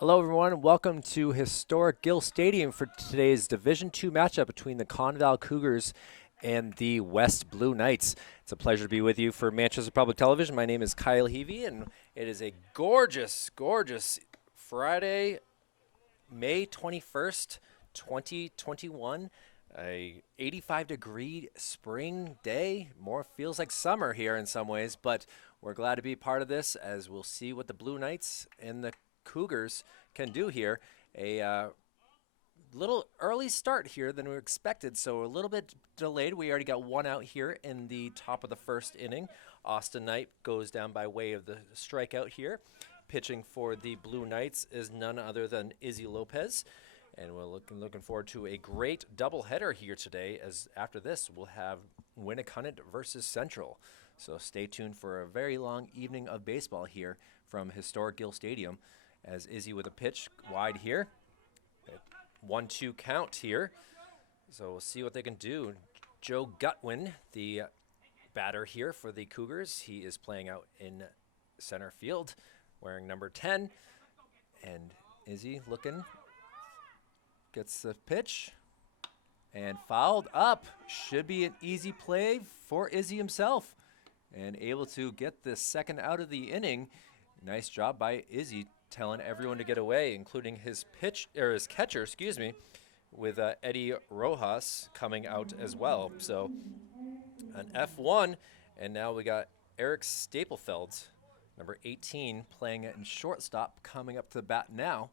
Hello, everyone. Welcome to historic Gill Stadium for today's Division II matchup between the ConVal Cougars and the West Blue Knights. It's a pleasure to be with you for Manchester Public Television. My name is Kyle Heavey, and it is a gorgeous, gorgeous Friday, May 21st, 2021. A 85-degree spring day. More feels like summer here in some ways, but we're glad to be part of this as we'll see what the Blue Knights and the Cougars can do here. A little early start here than we expected, so a little bit delayed. We already got one out here in the top of the first inning. Austin Knight goes down by way of the strikeout here. Pitching for the Blue Knights is none other than Izzy Lopez. And we're looking forward to a great doubleheader here today, as after this we'll have Winnicott versus Central. So stay tuned for a very long evening of baseball here from historic Gill Stadium. As Izzy with a pitch wide here. 1-2 count here. So we'll see what they can do. Joe Gutwin, the batter here for the Cougars. He is playing out in center field, wearing number 10. And Izzy looking, gets the pitch and fouled up. Should be an easy play for Izzy himself. And able to get the second out of the inning. Nice job by Izzy, telling everyone to get away, including his catcher, with Eddie Rojas coming out as well. So an F1, and now we got Eric Staplefeld, number 18, playing in shortstop, coming up to the bat now.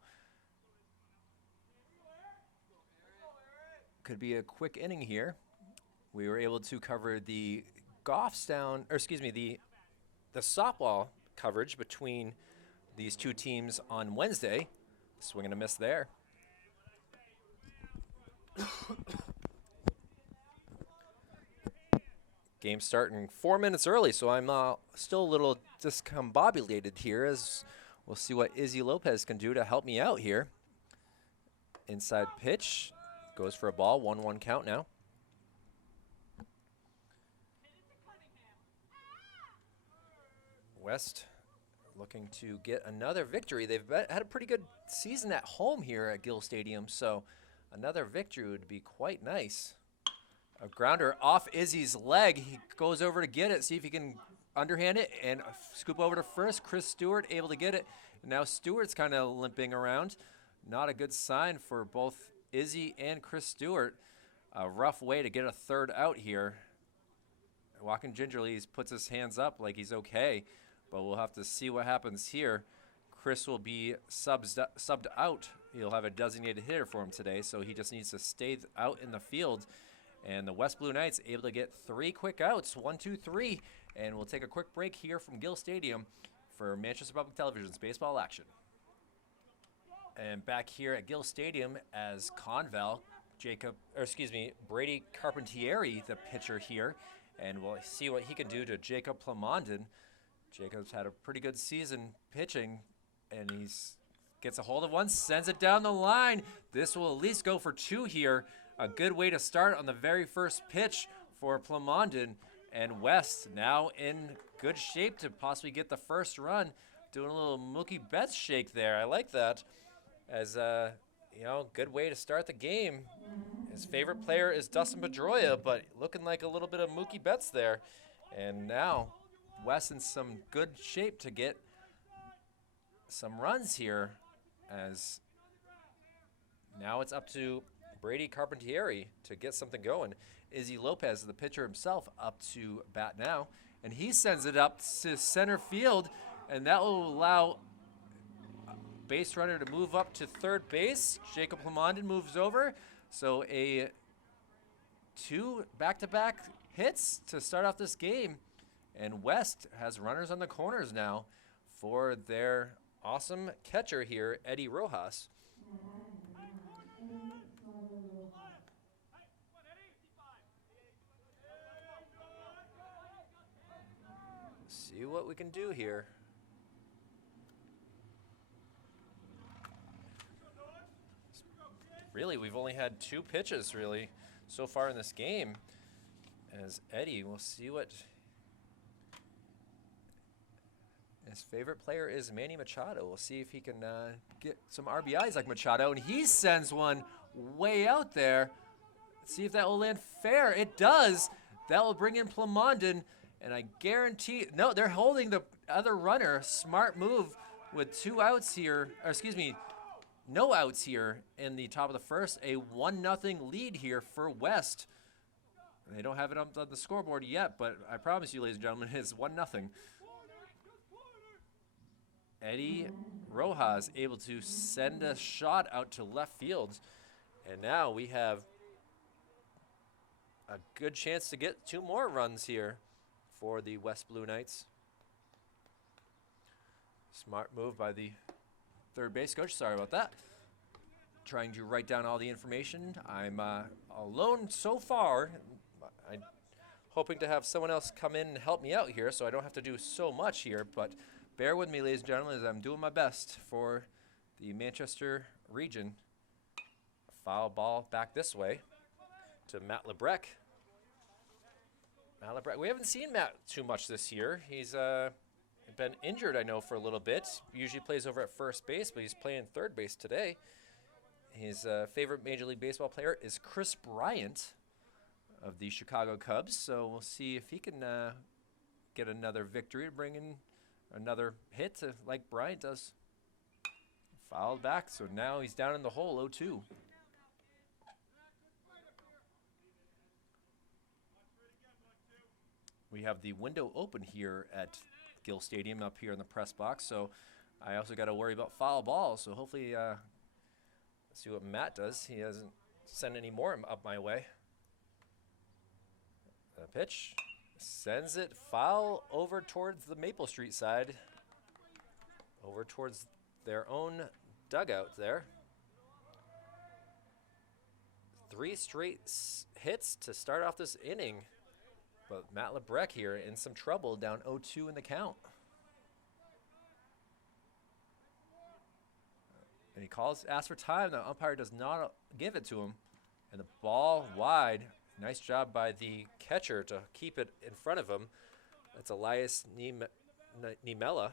Could be a quick inning here. We were able to cover the the softball coverage between these two teams on Wednesday. Swing and a miss there. Game starting 4 minutes early, so I'm still a little discombobulated here as we'll see what Izzy Lopez can do to help me out here. Inside pitch, goes for a ball, 1-1 count now. West looking to get another victory. They've had a pretty good season at home here at Gill Stadium, so another victory would be quite nice. A grounder off Izzy's leg. He goes over to get it, see if he can underhand it, and scoop over to first. Chris Stewart able to get it. And now Stewart's kind of limping around. Not a good sign for both Izzy and Chris Stewart. A rough way to get a third out here. Walking gingerly, he puts his hands up like he's okay. But we'll have to see what happens here. Chris will be subbed out. He'll have a designated hitter for him today, so he just needs to stay out in the field. And the West Blue Knights able to get 3 quick outs, 1, 2, 3. And we'll take a quick break here from Gill Stadium for Manchester Public Television's baseball action. And back here at Gill Stadium as ConVal, Brady Carpentieri, the pitcher here. And we'll see what he can do to Jacob Plamondon. Jacob's had a pretty good season pitching, and gets a hold of one, sends it down the line. This will at least go for 2 here. A good way to start on the very first pitch for Plamondon. And West now in good shape to possibly get the first run. Doing a little Mookie Betts shake there. I like that. As good way to start the game. His favorite player is Dustin Pedroia, but looking like a little bit of Mookie Betts there. And now West in some good shape to get some runs here, as now it's up to Brady Carpentieri to get something going. Izzy Lopez, the pitcher himself, up to bat now, and he sends it up to center field, and that will allow base runner to move up to third base. Jacob Plamondon moves over, so a 2 back-to-back hits to start off this game. And West has runners on the corners now for their awesome catcher here, Eddie Rojas. See what we can do here. Really, we've only had 2 pitches, really, so far in this game. As Eddie, we'll see what His favorite player is Manny Machado. We'll see if he can get some RBIs like Machado. And he sends one way out there. Let's see if that will land fair. It does. That will bring in Plamondon. And I guarantee, no, they're holding the other runner. Smart move with 2 outs here, or excuse me, no outs here in the top of the first. A 1-0 lead here for West. They don't have it up on the scoreboard yet, but I promise you, ladies and gentlemen, it's 1-0. Eddie Rojas able to send a shot out to left field. And now we have a good chance to get 2 more runs here for the West Blue Knights. Smart move by the third base coach. Sorry about that. Trying to write down all the information. I'm alone so far. I'm hoping to have someone else come in and help me out here so I don't have to do so much here, but bear with me, ladies and gentlemen, as I'm doing my best for the Manchester region. A foul ball back this way to Matt Lebrec. Matt Lebrec, we haven't seen Matt too much this year. He's been injured, I know, for a little bit. Usually plays over at first base, but he's playing third base today. His favorite Major League Baseball player is Chris Bryant of the Chicago Cubs, so we'll see if he can get another victory to bring in another hit like Bryant does. Fouled back, so now he's down in the hole, 0-2. We have the window open here at Gill Stadium up here in the press box, so I also got to worry about foul balls, so hopefully see what Matt does. He hasn't sent any more up my way. The pitch sends it foul over towards the Maple Street side, over towards their own dugout there. 3 straight hits to start off this inning, but Matt Lebrec here in some trouble, down 0-2 in the count. And he asks for time. The umpire does not give it to him. And the ball wide. Nice job by the catcher to keep it in front of him. That's Elias Nimela.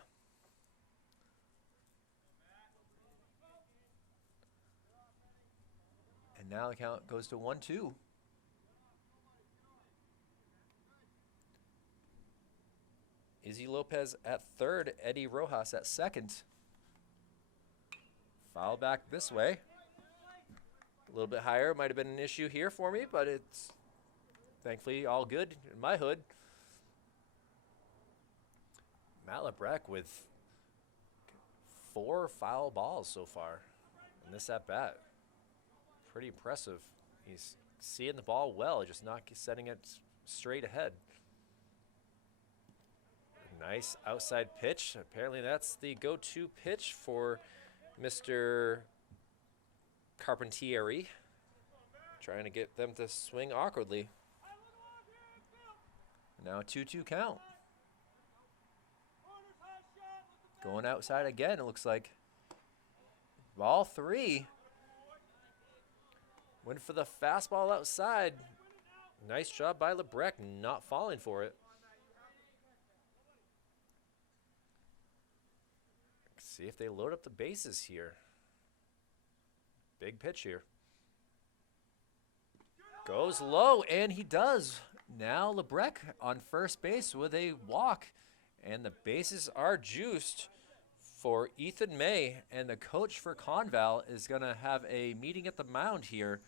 And now the count goes to 1-2. Izzy Lopez at third, Eddie Rojas at second. Foul back this way. A little bit higher, might have been an issue here for me, but it's thankfully all good in my hood. Matt Lebrec with 4 foul balls so far in this at bat. Pretty impressive. He's seeing the ball well, just not setting it straight ahead. Nice outside pitch. Apparently that's the go-to pitch for Mr. Carpentieri. Trying to get them to swing awkwardly. Now a 2-2 count. Going outside again, it looks like. Ball 3. Went for the fastball outside. Nice job by Lebrec, not falling for it. See if they load up the bases here. Big pitch here. Goes low, and he does. Now Lebrec on first base with a walk, and the bases are juiced for Ethan May, and the coach for ConVal is going to have a meeting at the mound here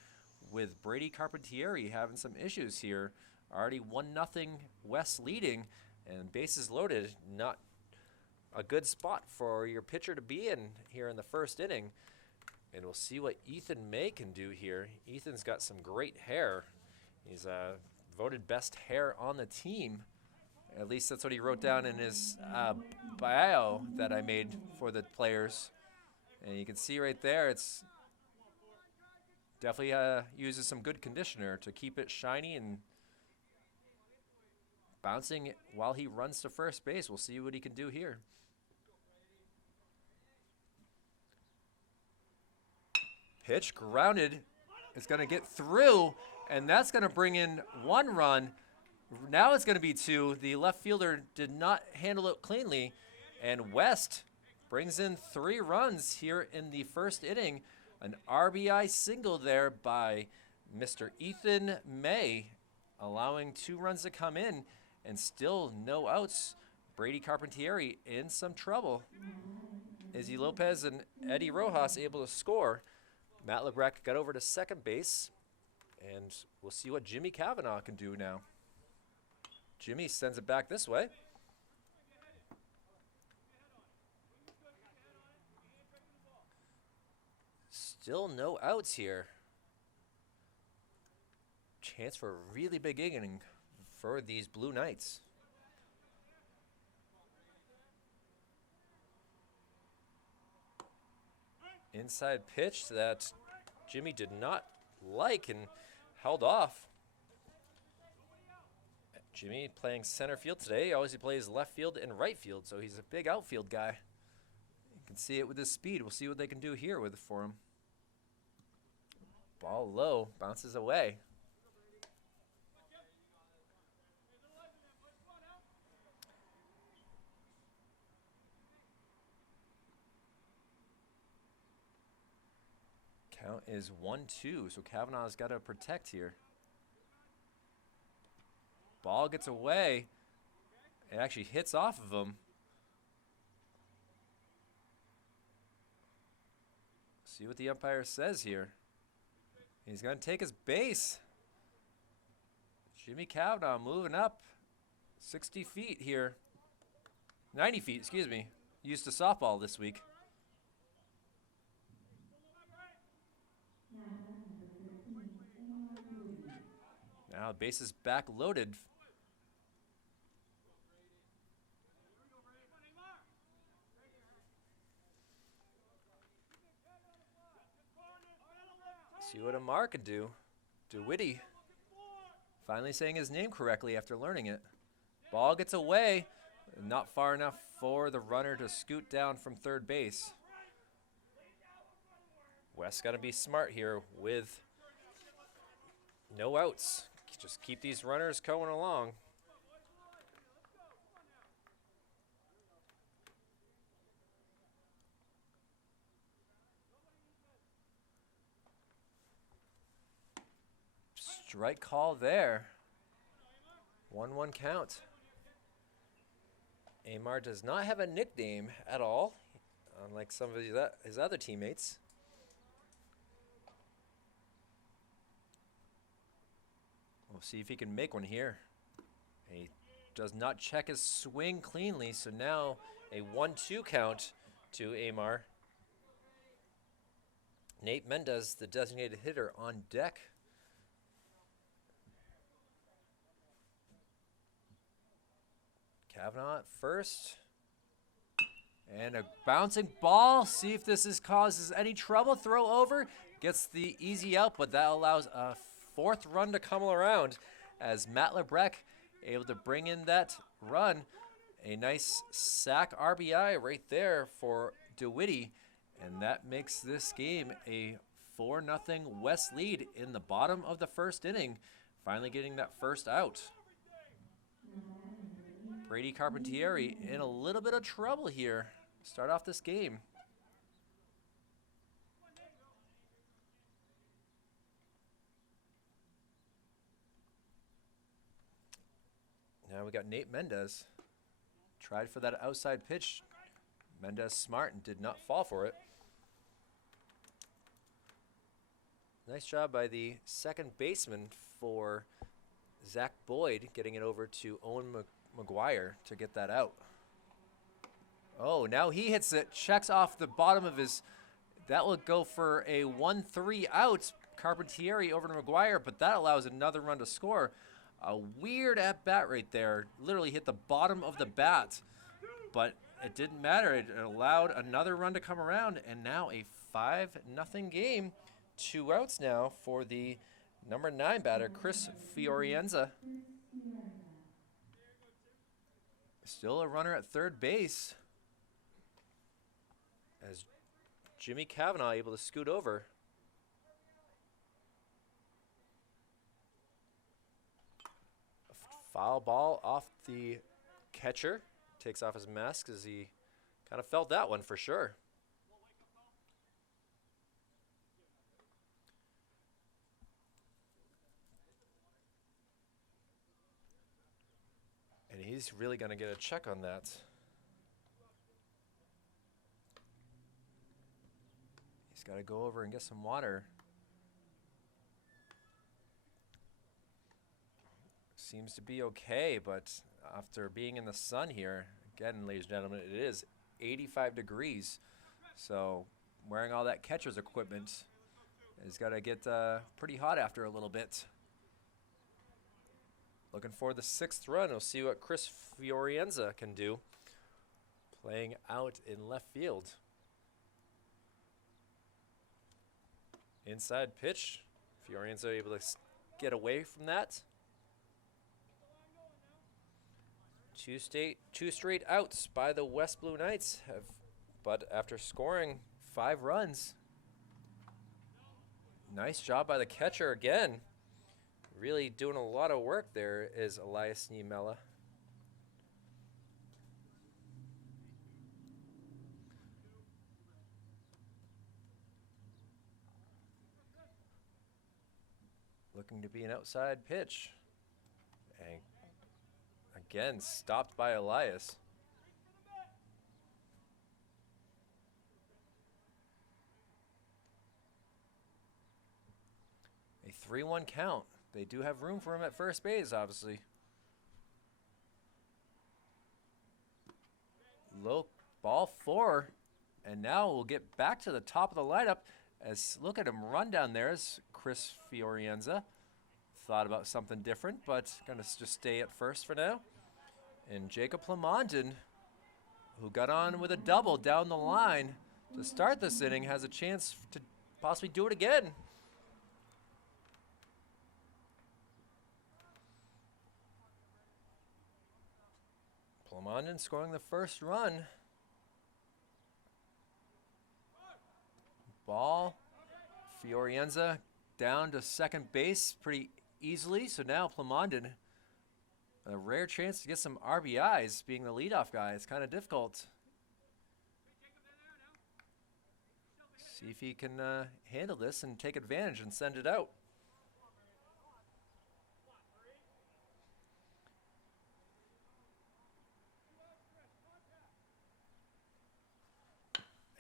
with Brady Carpentieri having some issues here. Already 1-0 West leading, and bases loaded. Not a good spot for your pitcher to be in here in the first inning. And we'll see what Ethan May can do here. Ethan's got some great hair. He's voted best hair on the team. At least that's what he wrote down in his bio that I made for the players. And you can see right there, it's definitely uses some good conditioner to keep it shiny and bouncing while he runs to first base. We'll see what he can do here. Pitch grounded. It's going to get through, and that's going to bring in 1 run. Now it's going to be 2. The left fielder did not handle it cleanly. And West brings in 3 runs here in the first inning. An RBI single there by Mr. Ethan May, allowing 2 runs to come in, and still no outs. Brady Carpentieri in some trouble. Izzy Lopez and Eddie Rojas able to score. Matt Lebrecht got over to second base, and we'll see what Jimmy Cavanaugh can do now. Jimmy sends it back this way. Still no outs here. Chance for a really big inning for these Blue Knights. Inside pitch that Jimmy did not like and held off. Jimmy playing center field today. Always he plays left field and right field, so he's a big outfield guy. You can see it with his speed. We'll see what they can do here for him. Ball low, bounces away. Count is 1-2, so Cavanaugh's got to protect here. Ball gets away. It actually hits off of him. See what the umpire says here. He's going to take his base. Jimmy Cavanaugh moving up 60 feet here. 90 feet, excuse me. Used to softball this week. Now base is back loaded. See what Amar can do. DeWitty finally saying his name correctly after learning it. Ball gets away. Not far enough for the runner to scoot down from third base. West got to be smart here with no outs. Just keep these runners going along. Strike call there. 1-1 count. Amar does not have a nickname at all, unlike some of his other teammates. We'll see if he can make one here. He does not check his swing cleanly, so now a 1-2 count to Amar. Nate Mendez, the designated hitter, on deck. Cavanaugh at first. And a bouncing ball. See if this causes any trouble. Throw over. Gets the easy out, but that allows a 4th run to come around as Matt Lebrecht able to bring in that run. A nice sack RBI right there for DeWitty. And that makes this game a 4-0 West lead in the bottom of the first inning. Finally getting that first out. Brady Carpentieri in a little bit of trouble here. Start off this game. Now we got Nate Mendez. Tried for that outside pitch. Mendez smart and did not fall for it. Nice job by the second baseman for Zach Boyd, getting it over to Owen McGuire to get that out. Oh, now he hits it, checks off the bottom of his. That will go for a 1-3 out. Carpentieri over to McGuire, but that allows another run to score. A weird at-bat right there. Literally hit the bottom of the bat, but it didn't matter. It allowed another run to come around, and now a 5-0 game. 2 outs now for the number 9 batter, Chris Fiorienza. Still a runner at third base as Jimmy Cavanaugh able to scoot over. A foul ball off the catcher. Takes off his mask as he Kind of felt that one for sure. And he's really going to get a check on that. He's got to go over and get some water. Seems to be okay, but after being in the sun here, again, ladies and gentlemen, it is 85 degrees. So wearing all that catcher's equipment is got to get pretty hot after a little bit. Looking for the 6th run. We'll see what Chris Fiorienza can do. Playing out in left field. Inside pitch. Fiorienza able to get away from that. Two straight outs by the West Blue Knights, but after scoring 5 runs. Nice job by the catcher again. Really doing a lot of work there is Elias Niemela. Looking to be an outside pitch. And again, stopped by Elias. A 3-1 count. They do have room for him at first base, obviously. Low ball 4. And now we'll get back to the top of the lineup. As look at him run down there as Chris Fiorienza. Thought about something different, but going to just stay at first for now. And Jacob Plamondon, who got on with a double down the line to start this inning, has a chance to possibly do it again. Plamondon scoring the first run. Ball. Fiorienza down to second base pretty easily. So now Plamondon, a rare chance to get some RBIs being the leadoff guy. It's kind of difficult. See if he can handle this and take advantage and send it out.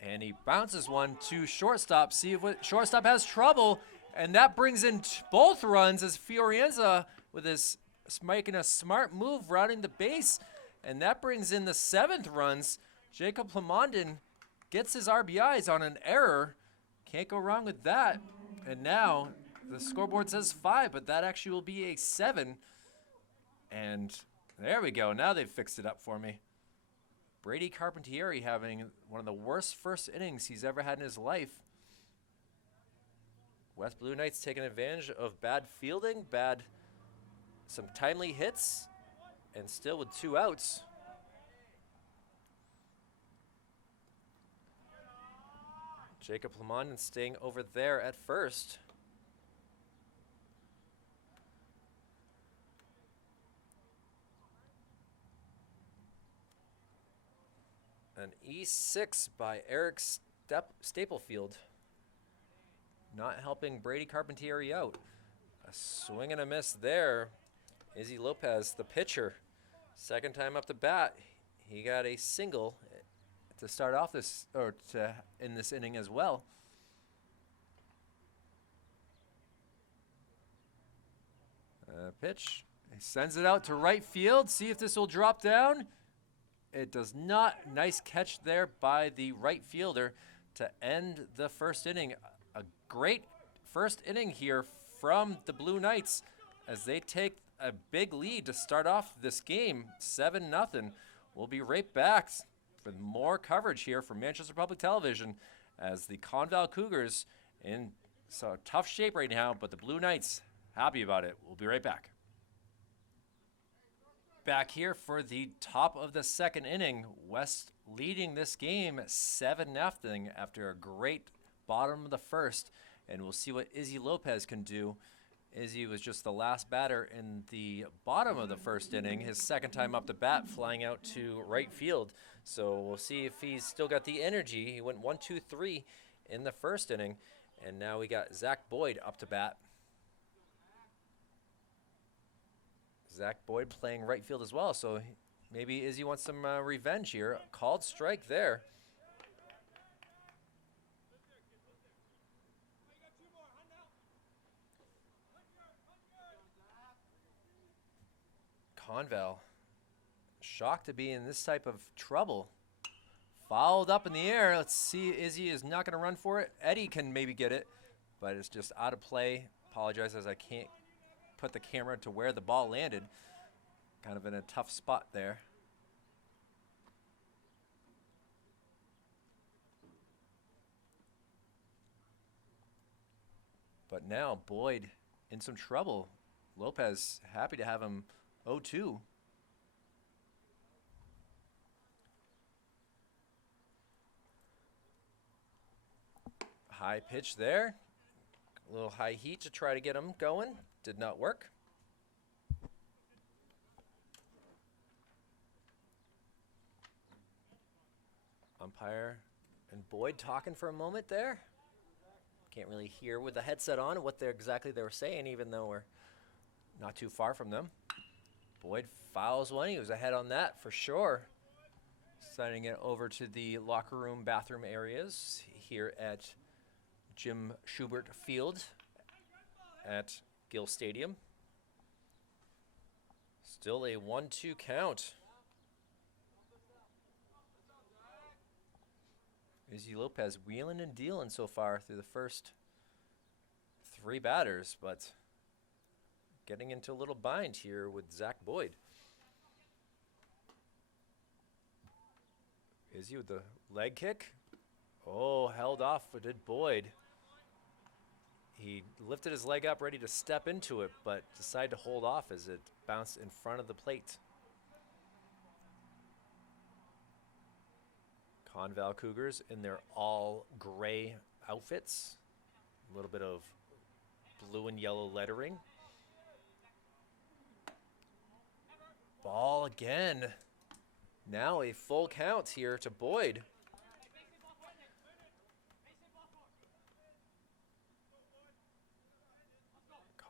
And he bounces one to shortstop. See if shortstop has trouble. And that brings in both runs as Fiorienza with his making a smart move rounding the base. And that brings in the 7th runs. Jacob Plamondon gets his RBIs on an error. Can't go wrong with that. And now the scoreboard says 5, but that actually will be a 7. And there we go. Now they've fixed it up for me. Brady Carpentieri having one of the worst first innings he's ever had in his life. West Blue Knights taking advantage of bad fielding, some timely hits, and still with 2 outs. Jacob Plamondon staying over there at first. An E6 by Eric Staplefield. Not helping Brady Carpentieri out. A swing and a miss there. Izzy Lopez, the pitcher. Second time up the bat. He got a single to start off this, in this inning as well. Pitch. He sends it out to right field. See if this will drop down. It does not. Nice catch there by the right fielder to end the first inning. A great first inning here from the Blue Knights as they take a big lead to start off this game, 7-0. We'll be right back with more coverage here from Manchester Public Television as the ConVal Cougars in so tough shape right now, but the Blue Knights happy about it. We'll be right back. Back here for the top of the second inning. West leading this game 7-0 after a great bottom of the first. And we'll see what Izzy Lopez can do Izzy was just the last batter in the bottom of the first inning, his second time up to bat, flying out to right field. So we'll see if he's still got the energy. He went 1-2-3 in the first inning, and now we got Zach Boyd up to bat. Zach Boyd playing right field as well, so maybe Izzy wants some revenge here. Called strike there. ConVal, shocked to be in this type of trouble. Fouled up in the air. Let's see, Izzy is not going to run for it. Eddie can maybe get it, but it's just out of play. Apologize as I can't put the camera to where the ball landed. Kind of in a tough spot there. But now Boyd in some trouble. Lopez happy to have him 0-2. High pitch there. A little high heat to try to get him going. Did not work. Umpire and Boyd talking for a moment there. Can't really hear with the headset on what exactly they were saying, even though we're not too far from them. Boyd fouls one. He was ahead on that for sure. Sending it over to the locker room, bathroom areas here at Jim Schubert Field at Gill Stadium. Still a 1-2 count. Izzy Lopez wheeling and dealing so far through the first 3 batters, but getting into a little bind here with Zach Boyd. Izzy with the leg kick. Oh, held off, but did Boyd. He lifted his leg up, ready to step into it, but decided to hold off as it bounced in front of the plate. ConVal Cougars in their all gray outfits. A little bit of blue and yellow lettering. Ball again. Now a full count here to Boyd.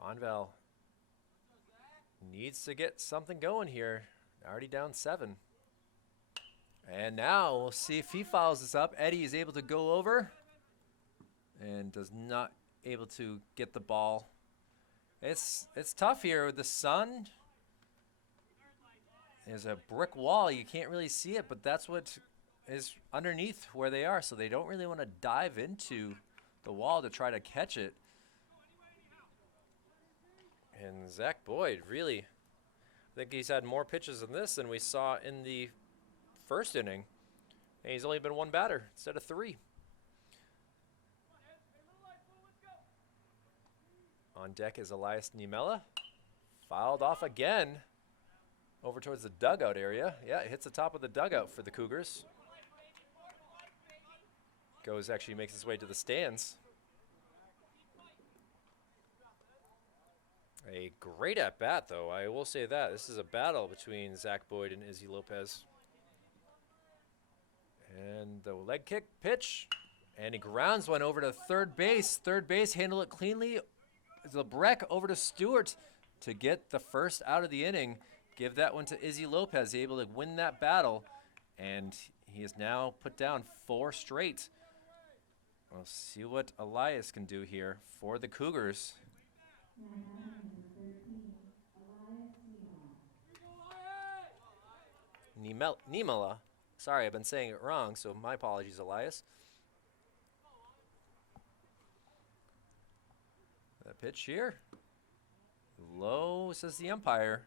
ConVal needs to get something going here. Already down 7. And now we'll see if he fouls this up. Eddie is able to go over and does not able to get the ball. It's tough here with the sun. There's a brick wall. You can't really see it, but that's what is underneath where they are. So they don't really want to dive into the wall to try to catch it. And Zach Boyd, really, I think he's had more pitches in this than we saw in the first inning. And he's only been 1 batter instead of 3. On deck is Elias Niemela. Fouled off again. Over towards the dugout area. Yeah, it hits the top of the dugout for the Cougars. Actually makes his way to the stands. A great at-bat, though. I will say that. This is a battle between Zach Boyd and Izzy Lopez. And the leg kick pitch. And he grounds one over to third base. Third base handle it cleanly. Lebrecht over to Stewart to get the first out of the inning. Give that one to Izzy Lopez, able to win that battle. And he has now put down 4 straight. We'll see what Elias can do here for the Cougars. Niemela. Sorry, I've been saying it wrong, so my apologies, Elias. That pitch here. Low, says the umpire.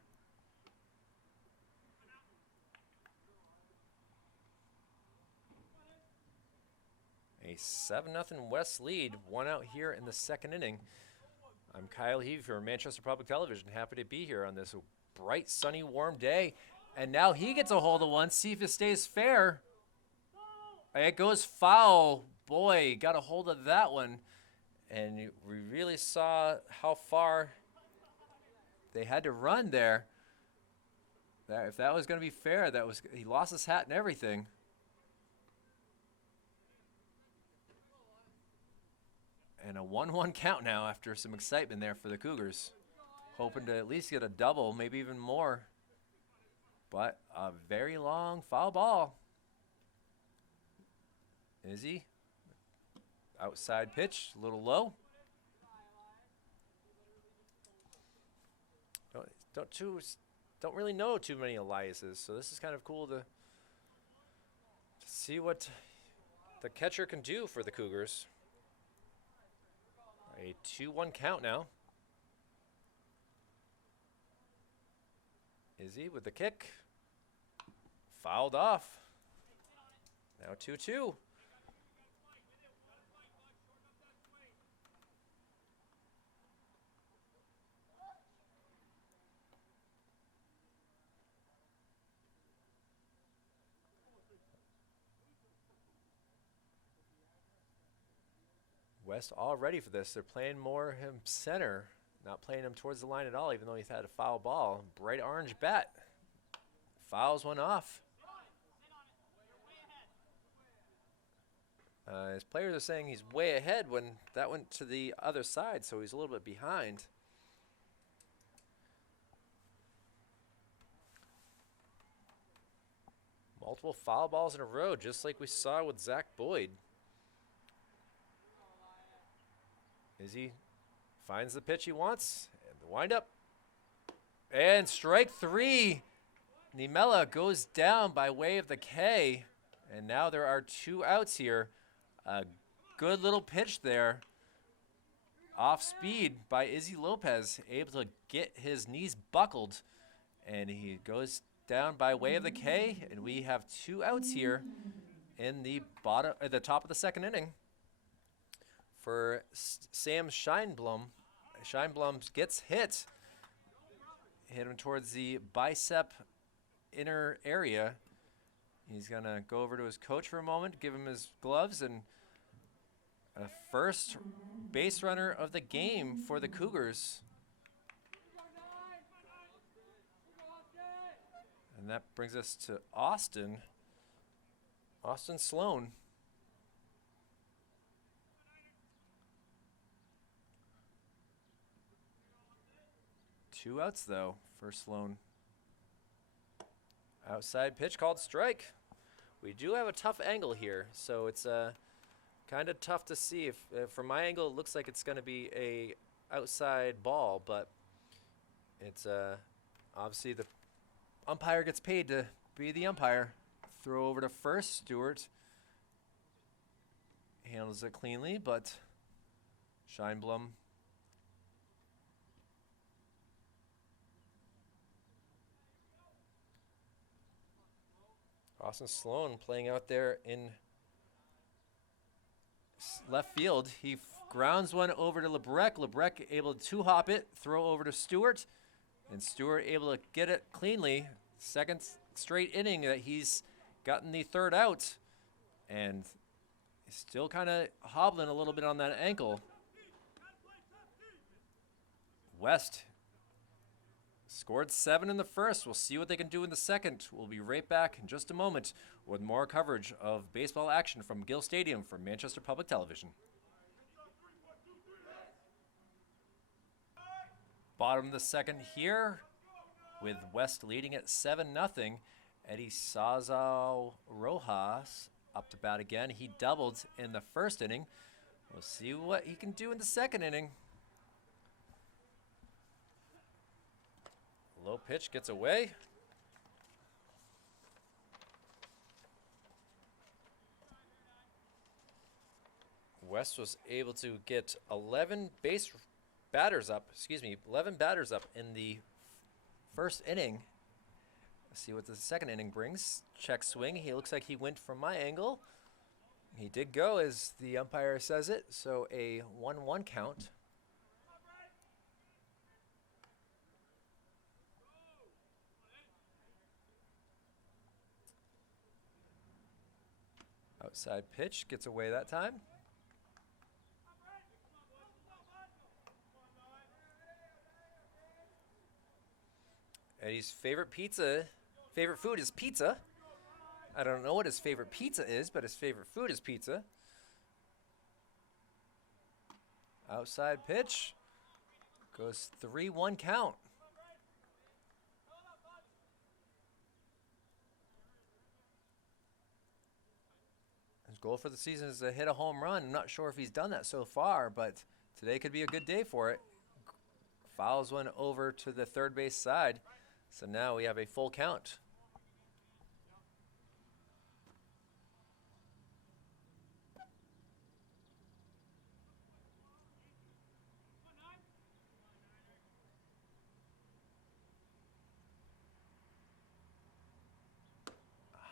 A 7-0 West lead, 1 out here in the second inning. I'm Kyle Heavey for Manchester Public Television. Happy to be here on this bright, sunny, warm day. And now he gets a hold of one. See if it stays fair. It goes foul. Boy, got a hold of that one. And we really saw how far They had to run there. If that was going to be fair, he lost his hat and everything. And a 1-1 count now after some excitement there for the Cougars. Hoping to at least get a double, maybe even more. But a very long foul ball. Izzy, outside pitch, a little low. Don't really know too many Eliases, so this is kind of cool to see what the catcher can do for the Cougars. A 2-1 count now. Izzy with the kick. Fouled off. Now 2-2. West all ready for this. They're playing more him center, not playing him towards the line at all, even though he's had a foul ball. Bright orange bat. Fouls one off. His players are saying he's way ahead when that went to the other side, so he's a little bit behind. Multiple foul balls in a row, just like we saw with Zach Boyd. Izzy finds the pitch he wants, and the windup. And strike three. Niemela goes down by way of the K, and now there are 2 outs here. A good little pitch there. Off speed by Izzy Lopez, able to get his knees buckled, and he goes down by way of the K, and we have 2 outs here in the top of the second inning. For Sam Scheinblum. Scheinblum gets hit him towards the bicep inner area. He's going to go over to his coach for a moment, give him his gloves, and a first base runner of the game for the Cougars. And that brings us to Austin Sloan. 2 outs, though, for Sloan. Outside pitch called strike. We do have a tough angle here, so it's kind of tough to see. If from my angle, it looks like it's going to be a outside ball, but it's obviously the umpire gets paid to be the umpire. Throw over to first. Stewart handles it cleanly, but Scheinblum Austin Sloan playing out there in left field. He grounds one over to Lebrecq. Lebrecq able to two-hop it, throw over to Stewart, and Stewart able to get it cleanly. Second straight inning that he's gotten the 3rd out, and he's still kind of hobbling a little bit on that ankle. West scored 7 in the first. We'll see what they can do in the second. We'll be right back in just a moment with more coverage of baseball action from Gill Stadium for Manchester Public Television. Bottom of the second here with West leading at 7-0. Eddie Sazao Rojas up to bat again. He doubled in the first inning. We'll see what he can do in the second inning. Low pitch gets away. West was able to get 11 batters up in the first inning. Let's see what the second inning brings. Check swing. He looks like he went from my angle. He did go as the umpire says it, so a 1-1 count. Outside pitch gets away that time. Eddie's favorite food is pizza. I don't know what his favorite pizza is, but his favorite food is pizza. Outside pitch. Goes 3-1 count. His goal for the season is to hit a home run. I'm not sure if he's done that so far, but today could be a good day for it. Fouls one over to the third base side. So now we have a full count.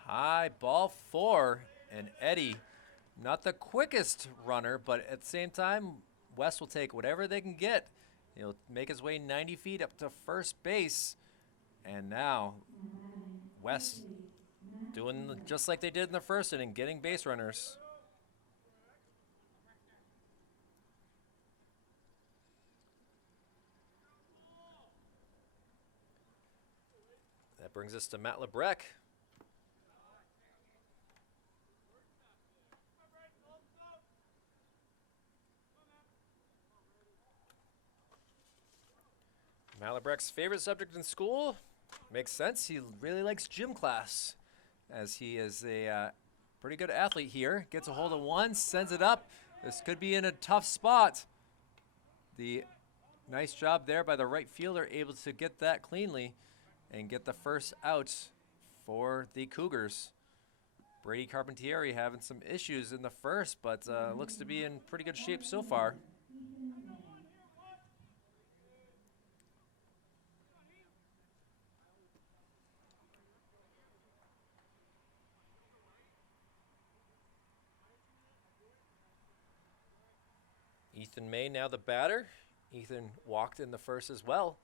High ball 4, and Eddie, not the quickest runner, but at the same time, West will take whatever they can get. He'll make his way 90 feet up to first base, and now West doing just like they did in the first inning, getting base runners. That brings us to Matt Lebrecq. Matt Lebrecq's favorite subject in school? Makes sense. He really likes gym class, as he is a pretty good athlete here. Gets a hold of one, sends it up. This could be in a tough spot. The nice job there by the right fielder, able to get that cleanly and get the first out for the Cougars. Brady Carpentieri having some issues in the first, but looks to be in pretty good shape so far. Ethan May now the batter. Ethan walked in the first as well.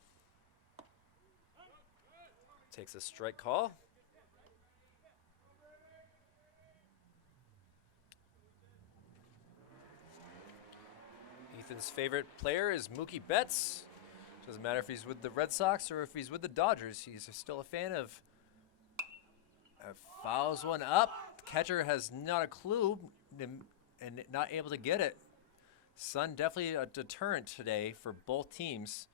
Takes a strike call. Ethan's favorite player is Mookie Betts. Doesn't matter if he's with the Red Sox or if he's with the Dodgers. He's still a fan of. Fouls one up. Catcher has not a clue and not able to get it. Sun definitely a deterrent today for both teams.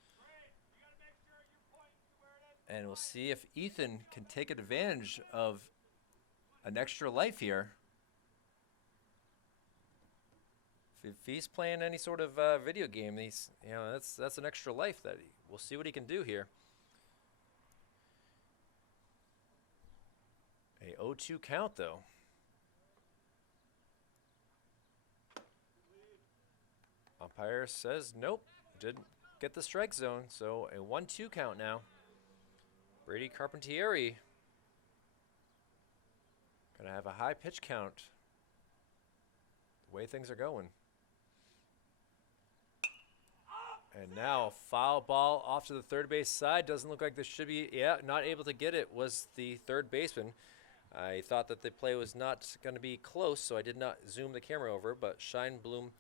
And we'll see if Ethan can take advantage of an extra life here. If he's playing any sort of video game, that's an extra life that we'll see what he can do here. A 0-2 count though. Umpire says nope, didn't get the strike zone, so a 1-2 count now. Brady Carpentieri gonna have a high pitch count. The way things are going. And now a foul ball off to the third base side. Doesn't look like this should be, not able to get it was the third baseman. I thought that the play was not going to be close, so I did not zoom the camera over, but Scheinblum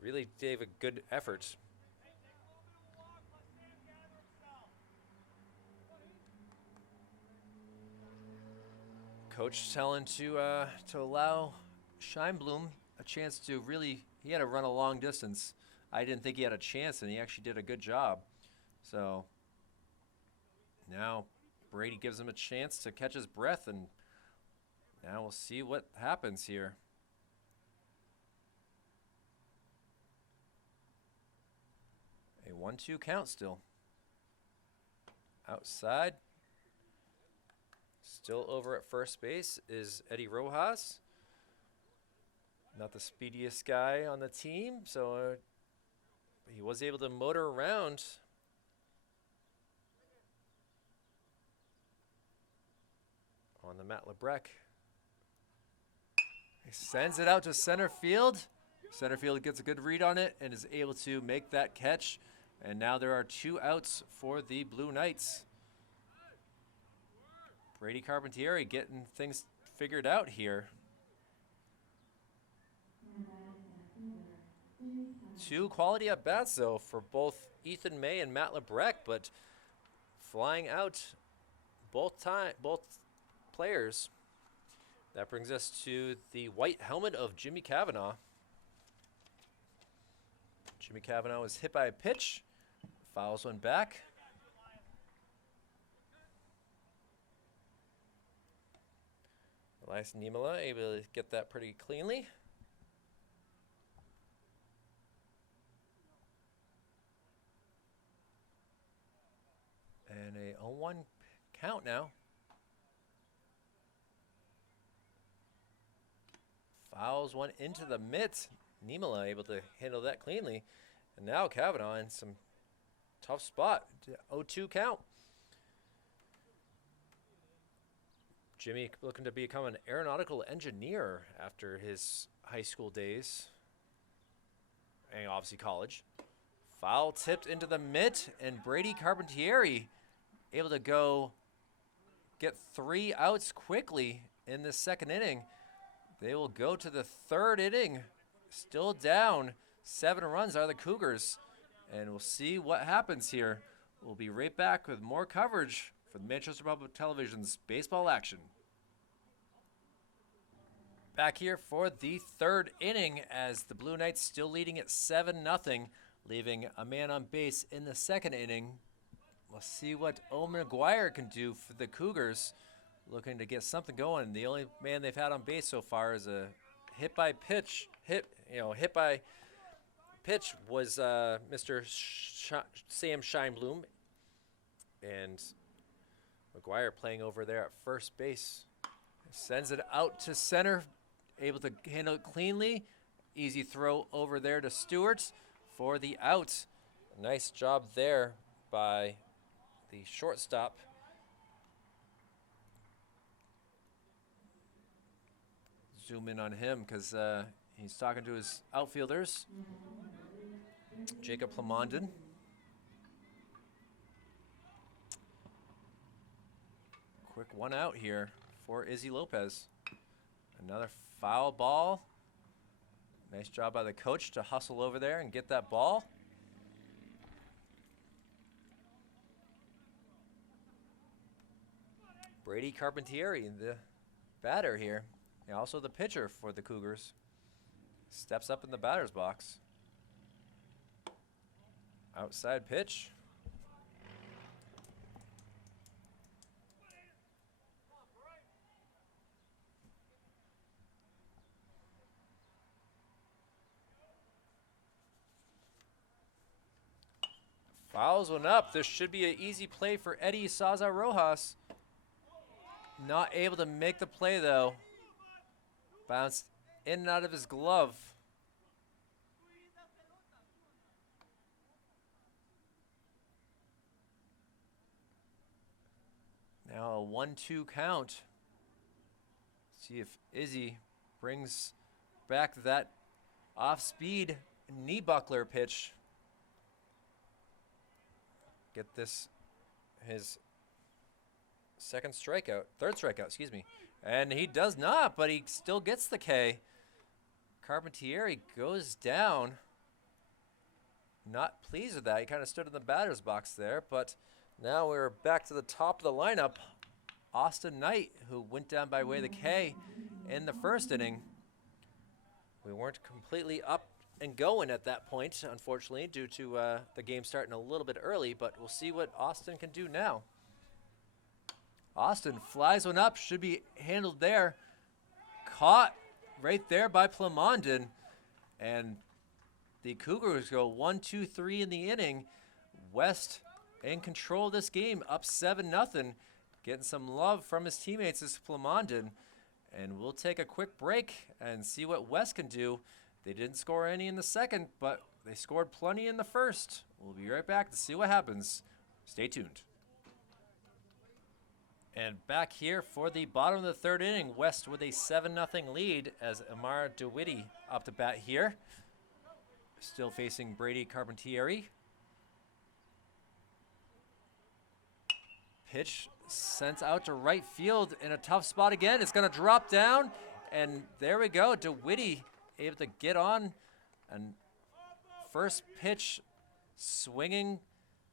really gave a good effort. Coach telling to allow Scheinblum a chance to really, he had to run a long distance. I didn't think he had a chance, and he actually did a good job. So now Brady gives him a chance to catch his breath, and now we'll see what happens here. A 1-2 count still. Outside. Still over at first base is Eddie Rojas. Not the speediest guy on the team, so he was able to motor around. On the Matt Lebrecq. He sends it out to center field. Center field gets a good read on it and is able to make that catch. And now there are 2 outs for the Blue Knights. Brady Carpentieri getting things figured out here. 2 quality at-bats, though, for both Ethan May and Matt Lebrecq, but flying out both players. That brings us to the white helmet of Jimmy Cavanaugh. Jimmy Cavanaugh was hit by a pitch, fouls one back. Elias Niemela able to get that pretty cleanly. And a 0-1 count now. Fouls one into the mitts. Niemela able to handle that cleanly. And now Cavanaugh in some tough spot. 0-2 count. Jimmy looking to become an aeronautical engineer after his high school days. And obviously college. Foul tipped into the mitt, and Brady Carpentieri able to go get 3 outs quickly in the second inning. They will go to the third inning, still down 7 runs are the Cougars, and we'll see what happens here. We'll be right back with more coverage for the Manchester Public Television's baseball action. Back here for the third inning as the Blue Knights still leading at 7-0, leaving a man on base in the second inning. We'll see what Owen McGuire can do for the Cougars, looking to get something going. The only man they've had on base so far is a hit by pitch was Mr. Sam Scheinblum, and McGuire playing over there at first base. Sends it out to center, able to handle it cleanly. Easy throw over there to Stewart for the out. Nice job there by the shortstop. Zoom in on him because he's talking to his outfielders. Jacob Plamondon. Quick one out here for Izzy Lopez. Another foul ball. Nice job by the coach to hustle over there and get that ball. Brady Carpentieri, the batter here, and also the pitcher for the Cougars, steps up in the batter's box. Outside pitch. Fouls one up. This should be an easy play for Eddie Saza Rojas. Not able to make the play though. Bounced in and out of his glove. Now a 1-2 count. See if Izzy brings back that off-speed knee buckler pitch. Get this, his third strikeout, excuse me. And he does not, but he still gets the K. Carpentieri goes down. Not pleased with that. He kind of stood in the batter's box there, but now we're back to the top of the lineup. Austin Knight, who went down by way of the K in the first inning. We weren't completely up and going at that point, unfortunately, due to the game starting a little bit early, but we'll see what Austin can do now. Austin flies one up, should be handled there. Caught right there by Plamondon, and the Cougars go 1-2-3 in the inning. West in control of this game, up 7-0, getting some love from his teammates is Plamondon. And we'll take a quick break and see what West can do. They didn't score any in the second, but they scored plenty in the first. We'll be right back to see what happens. Stay tuned. And back here for the bottom of the third inning, West with a 7-0 lead as Amar DeWitty up to bat here. Still facing Brady Carpentieri. Pitch sent out to right field in a tough spot again. It's going to drop down, and there we go. DeWitty able to get on, and first pitch swinging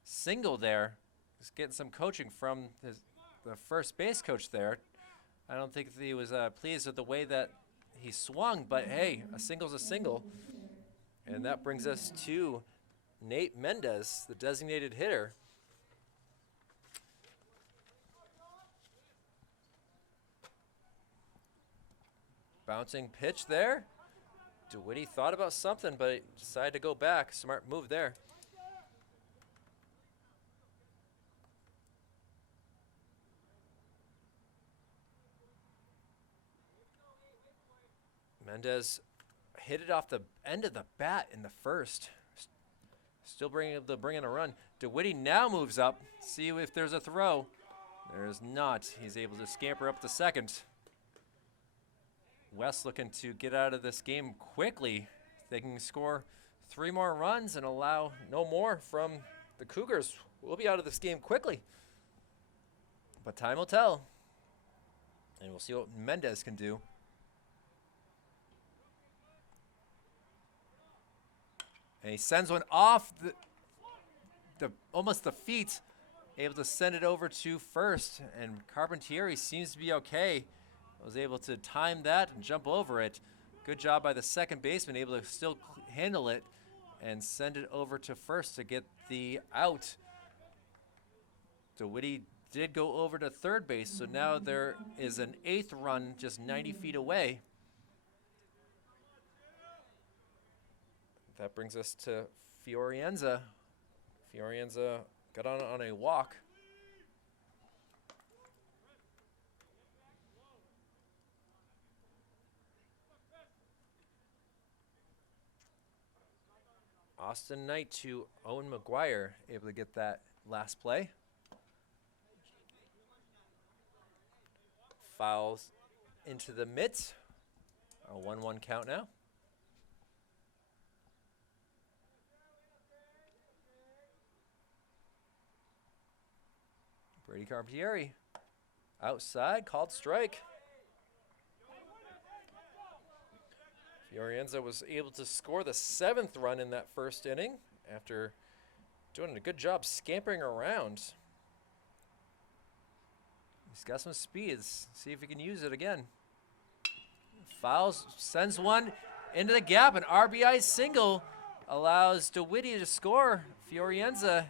single there. He's getting some coaching from the first base coach there. I don't think that he was pleased with the way that he swung, but hey, a single's a single. And that brings us to Nate Mendez, the designated hitter. Bouncing pitch there. DeWitty thought about something, but decided to go back. Smart move there. Mendez hit it off the end of the bat in the first. Still able to bring in a run. DeWitty now moves up. See if there's a throw. There is not. He's able to scamper up the second. West looking to get out of this game quickly. They can score 3 more runs and allow no more from the Cougars. We'll be out of this game quickly. But time will tell. And we'll see what Mendez can do. And he sends one off almost the feet, able to send it over to first. And Carpentieri seems to be okay. Was able to time that and jump over it. Good job by the second baseman, able to still handle it and send it over to first to get the out. DeWitty did go over to third base, so now there is an 8th run just 90 feet away. That brings us to Fiorienza. Fiorienza got on a walk. Austin Knight to Owen McGuire, able to get that last play. Fouls into the mitts. A 1-1 count now. Brady Carpentieri outside, called strike. Fiorienza was able to score the 7th run in that first inning after doing a good job scampering around. He's got some speeds. See if he can use it again. Fouls, sends one into the gap. An RBI single allows DeWitty to score. Fiorienza,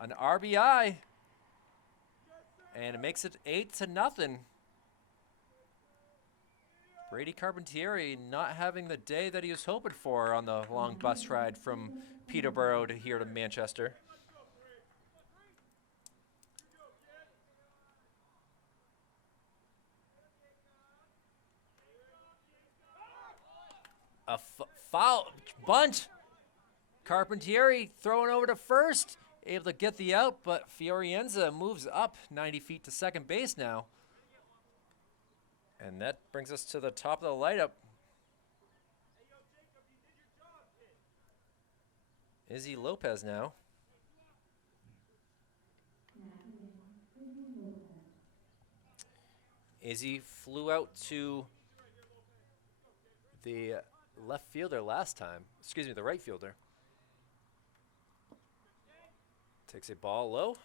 an RBI. And it makes it 8-0. Brady Carpentieri not having the day that he was hoping for on the long bus ride from Peterborough to here to Manchester. A foul bunt. Carpentieri throwing over to first. Able to get the out, but Fiorienza moves up 90 feet to second base now. And that brings us to the top of the lineup. Izzy Lopez now. Izzy flew out to the left fielder last time. Excuse me, the right fielder. Takes a ball low.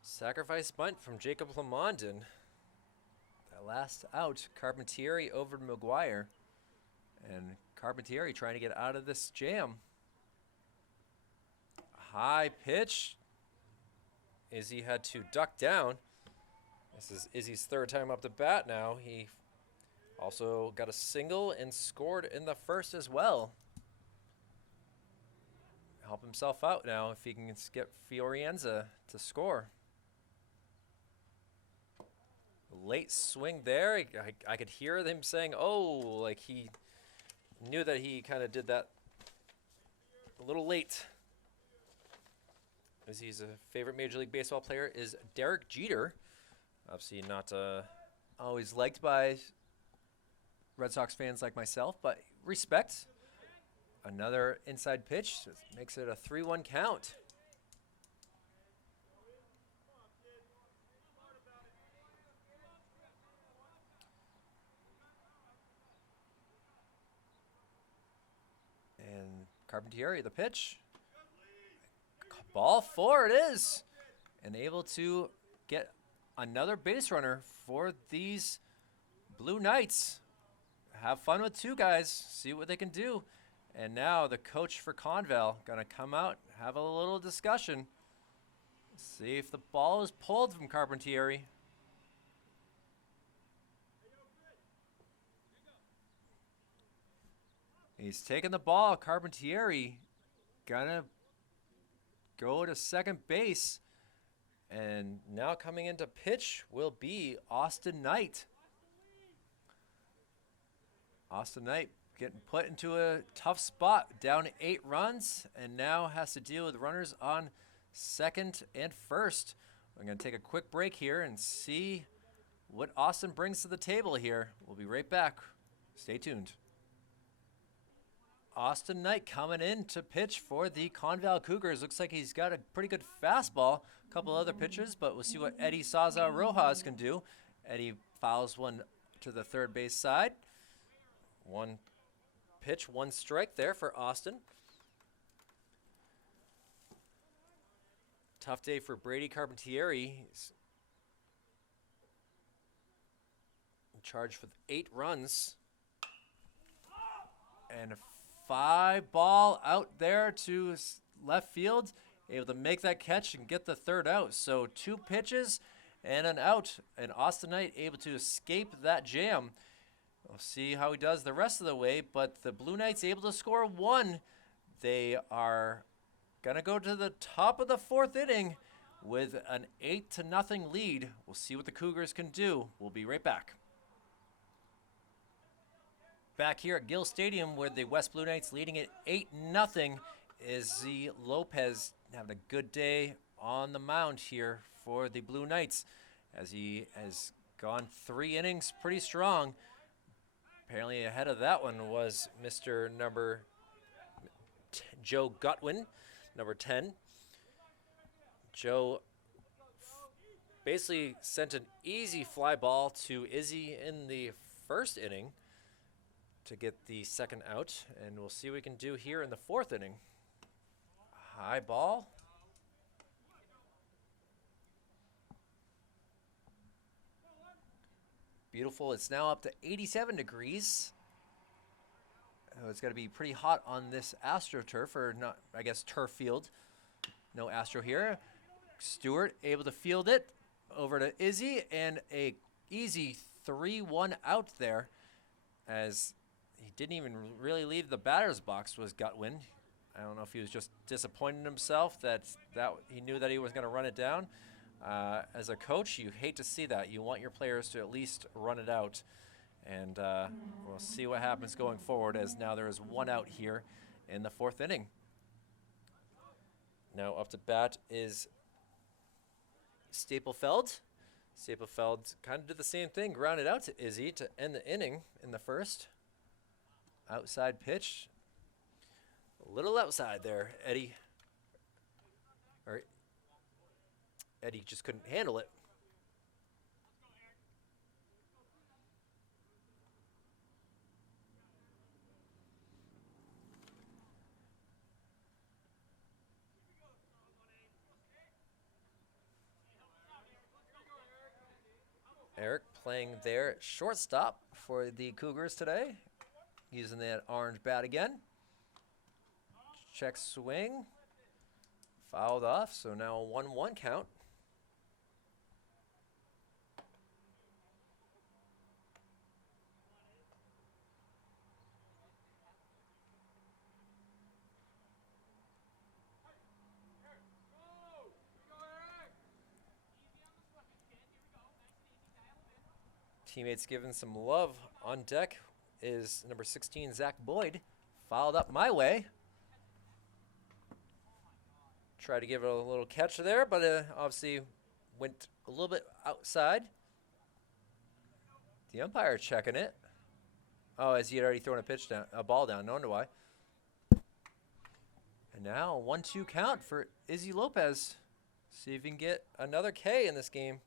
Sacrifice bunt from Jacob Lamondon. That last out, Carpentieri over to McGuire. And Carpentieri trying to get out of this jam. High pitch. Izzy had to duck down. This is Izzy's 3rd time up the bat now. He also got a single and scored in the first as well. Help himself out now if he can get Fiorienza to score. Late swing there. I could hear him saying, oh, like he knew that he kind of did that a little late. Izzy's a favorite Major League Baseball player is Derek Jeter. Obviously not always liked by Red Sox fans like myself, but respect. Another inside pitch makes it a 3-1 count. And Carpentieri, the pitch. Ball 4 it is. And able to get another base runner for these Blue Knights. Have fun with 2 guys. See what they can do. And now the coach for ConVal going to come out, have a little discussion. See if the ball is pulled from Carpentieri. He's taking the ball. Carpentieri gonna go to second base. And now coming into pitch will be Austin Knight. Austin Knight getting put into a tough spot, down 8 runs, and now has to deal with runners on second and first. I'm going to take a quick break here and see what Austin brings to the table here. We'll be right back. Stay tuned. Austin Knight coming in to pitch for the ConVal Cougars. Looks like he's got a pretty good fastball. A couple other pitches, but we'll see what Eddie Saza Rojas can do. Eddie fouls one to the third base side. 1 pitch, 1 strike there for Austin. Tough day for Brady Carpentieri. He's in charge with 8 runs. And a 5 ball out there to left field. Able to make that catch and get the 3rd out. So 2 pitches and an out. And Austin Knight able to escape that jam. We'll see how he does the rest of the way, but the Blue Knights able to score 1. They are going to go to the top of the 4th inning with an 8-0 lead. We'll see what the Cougars can do. We'll be right back. Back here at Gill Stadium where the West Blue Knights leading it 8-0 is Izzy Lopez having a good day on the mound here for the Blue Knights as he has gone 3 innings pretty strong. Apparently ahead of that one was Mr. Joe Gutwin, number 10. Joe basically sent an easy fly ball to Izzy in the 1st inning to get the 2nd out, and we'll see what we can do here in the 4th inning. High ball. Beautiful. It's now up to 87 degrees. It's going to be pretty hot on this AstroTurf, or not, I guess, turf field. No Astro here. Stewart able to field it over to Izzy, and a easy 3-1 out there as he didn't even really leave the batter's box was Gutwin. I don't know if he was just disappointed in himself that he knew that he was going to run it down. As a coach, you hate to see that. You want your players to at least run it out. And we'll see what happens going forward as now there is 1 out here in the 4th inning. Now up to bat is Staplefeld. Staplefeld kind of did the same thing, grounded out to Izzy to end the inning in the 1st. Outside pitch. A little outside there, Eddie just couldn't handle it. Eric playing there at shortstop for the Cougars today, using that orange bat again. Check swing. Fouled off, so now a 1-1 count. Teammates giving some love on deck is number 16, Zach Boyd. Fouled up my way. Tried to give it a little catch there, but obviously went a little bit outside. The umpire checking it. Oh, as he had already thrown a ball down. No wonder why. And now a 1-2 count for Izzy Lopez. See if he can get another K in this game.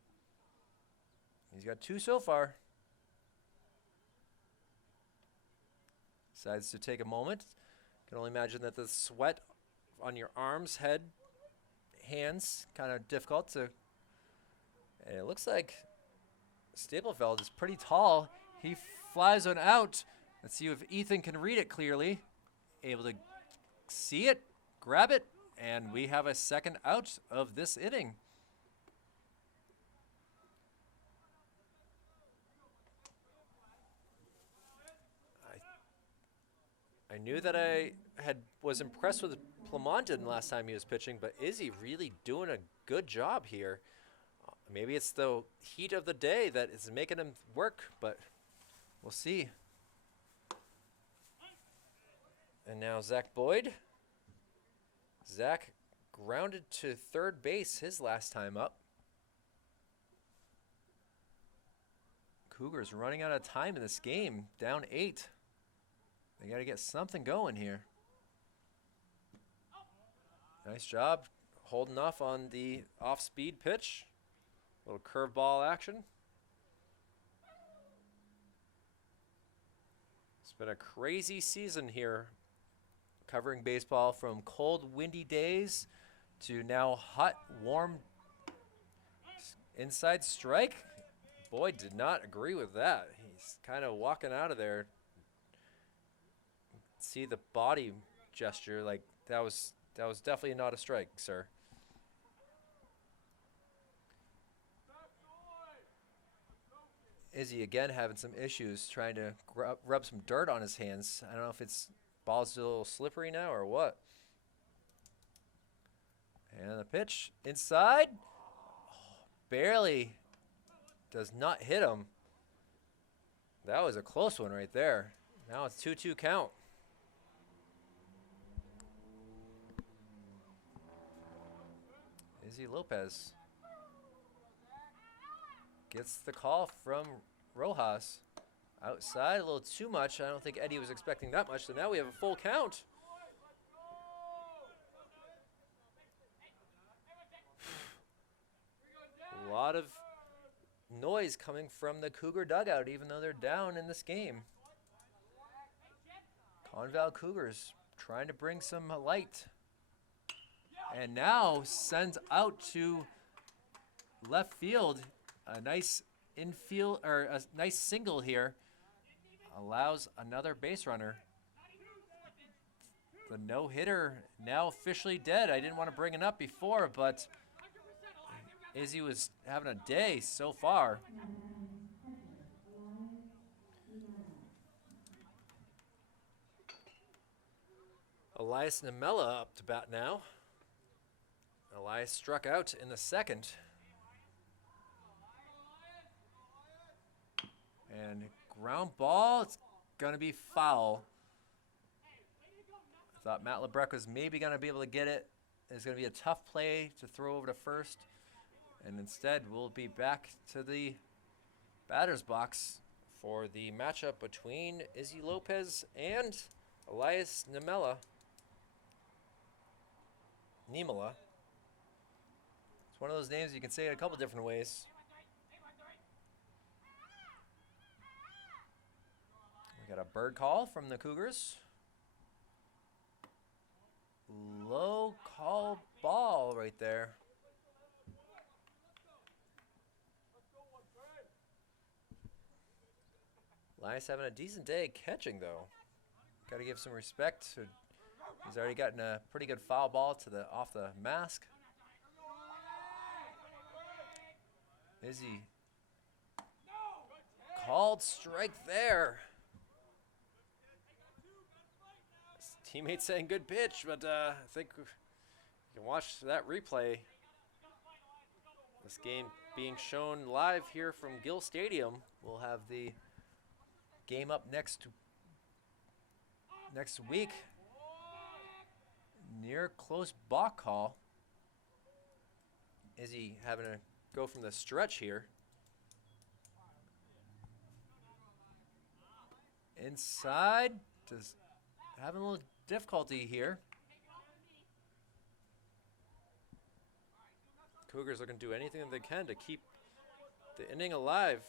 He's got 2 so far. Decides to take a moment Can only imagine that the sweat on your arms, head, hands, kind of difficult to. And it looks like Staplefeld is pretty tall. He flies one out. Let's see if Ethan can read it clearly. Able to see it, grab it, and we have a second out of this inning. I knew that I was impressed with Plamonten last time he was pitching, but is he really doing a good job here? Maybe it's the heat of the day that is making him work, but we'll see. And now Zach Boyd. Zach grounded to third base his last time up. Cougars running out of time in this game, down 8. They got to get something going here. Nice job holding off on the off-speed pitch. Little curveball action. It's been a crazy season here, covering baseball from cold, windy days to now hot, warm inside strike. Boyd did not agree with that. He's kind of walking out of there. See the body gesture, like that was definitely not a strike, sir. Izzy again having some issues trying to rub some dirt on his hands. I don't know if it's ball's a little slippery now or what. And the pitch inside. Oh, barely does not hit him. That was a close one right there. Now it's 2-2 count. Izzy Lopez gets the call from Rojas. Outside a little too much. I don't think Eddie was expecting that much. So now we have a full count. A lot of noise coming from the Cougar dugout, even though they're down in this game. ConVal Cougars trying to bring some light. And now sends out to left field. A nice infield, or a nice single here. Allows another base runner. The no-hitter now officially dead. I didn't want to bring it up before, but Izzy was having a day so far. Elias Namella up to bat now. Elias struck out in the second. And ground ball, it's going to be foul. I thought Matt LeBrecq was maybe going to be able to get it. It's going to be a tough play to throw over to first. And instead, we'll be back to the batter's box for the matchup between Izzy Lopez and Elias Nimela. It's one of those names you can say it a couple different ways. We got a bird call from the Cougars. Low call ball right there. Elias having a decent day catching, though. Got to give some respect. He's already gotten a pretty good foul ball to the off the mask. Izzy called strike there. His teammate saying good pitch, but I think you can watch that replay. This game being shown live here from Gill Stadium. We'll have the game up next week. Near close balk call. Izzy having to go from the stretch here. Inside, just having a little difficulty here. Cougars are going to do anything that they can to keep the inning alive.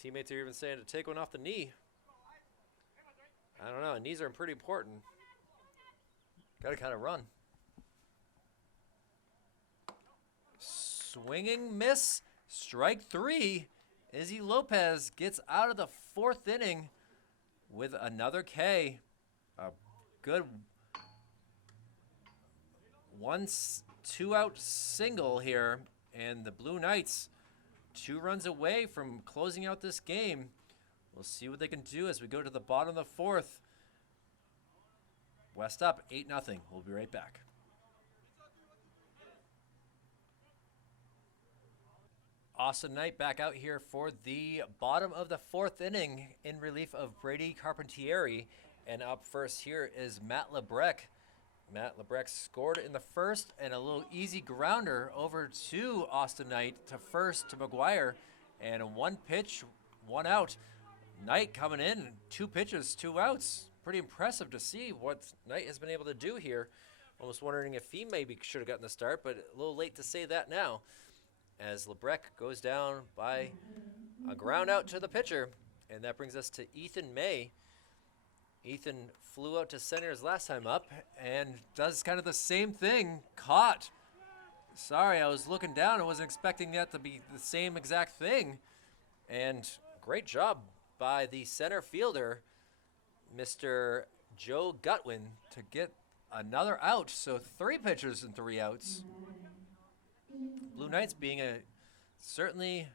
Teammates are even saying to take one off the knee. I don't know, knees are pretty important. Got to kind of run. Swinging miss. Strike 3. Izzy Lopez gets out of the 4th inning with another K. A good 2-out single here. And the Blue Knights 2 runs away from closing out this game. We'll see what they can do as we go to the bottom of the 4th. West up 8-0. We'll be right back. Austin Knight back out here for the bottom of the 4th inning in relief of Brady Carpentieri. And up first here is Matt Lebrecht. Matt Lebrecht scored in the 1st and a little easy grounder over to Austin Knight to first to McGuire. And 1 pitch, 1 out. Knight coming in, 2 pitches, 2 outs. Pretty impressive to see what Knight has been able to do here. Almost wondering if he maybe should have gotten the start, but a little late to say that now. As Lebrecht goes down by a ground out to the pitcher. And that brings us to Ethan May. Ethan flew out to center his last time up and does kind of the same thing. Caught. Sorry, I was looking down. I wasn't expecting that to be the same exact thing. And great job by the center fielder, Mr. Joe Gutwin, to get another out. So 3 pitchers and 3 outs. Blue Knights being certainly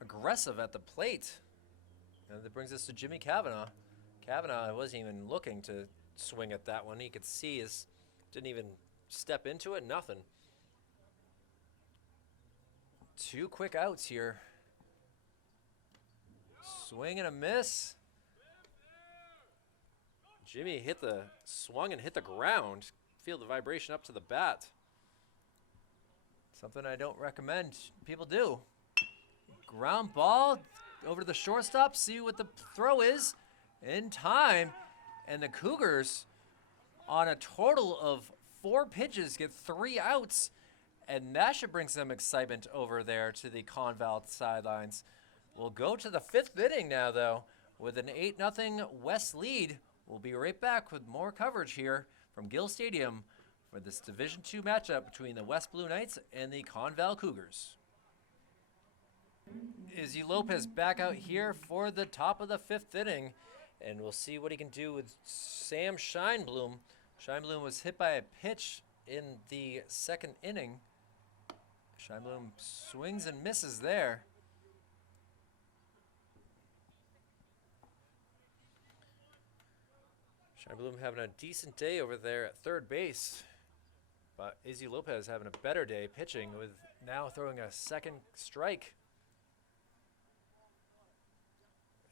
aggressive at the plate. And that brings us to Jimmy Cavanaugh. Cavanaugh wasn't even looking to swing at that one. He could see didn't even step into it, nothing. 2 quick outs here. Swing and a miss. Jimmy swung and hit the ground. Feel the vibration up to the bat. Something I don't recommend people do. Ground ball over to the shortstop. See what the throw is in time. And the Cougars, on a total of 4 pitches, get 3 outs. And that should bring some excitement over there to the ConVal sidelines. We'll go to the 5th inning now, though, with an 8-0 West lead. We'll be right back with more coverage here from Gill Stadium for this Division II matchup between the West Blue Knights and the ConVal Cougars. Izzy Lopez back out here for the top of the 5th inning, and we'll see what he can do with Sam Scheinblum. Scheinblum was hit by a pitch in the 2nd inning. Scheinblum swings and misses there. Scheinblum having a decent day over there at 3rd base. But Izzy Lopez having a better day pitching with now throwing a 2nd strike.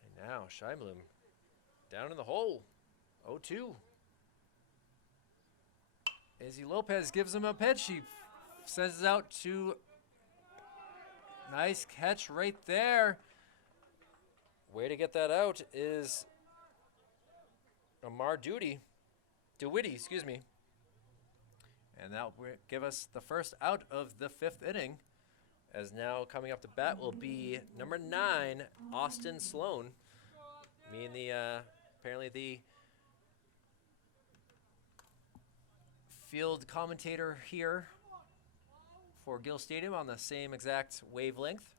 And now Scheinblum down in the hole. 0-2. Izzy Lopez gives him a pitch. He sends it out to nice catch right there. Way to get that out is Amar DeWitty, excuse me. And that will give us the first out of the 5th inning. As now coming up to bat will be number 9, Austin Sloan. Me and apparently the field commentator here for Gill Stadium on the same exact wavelength.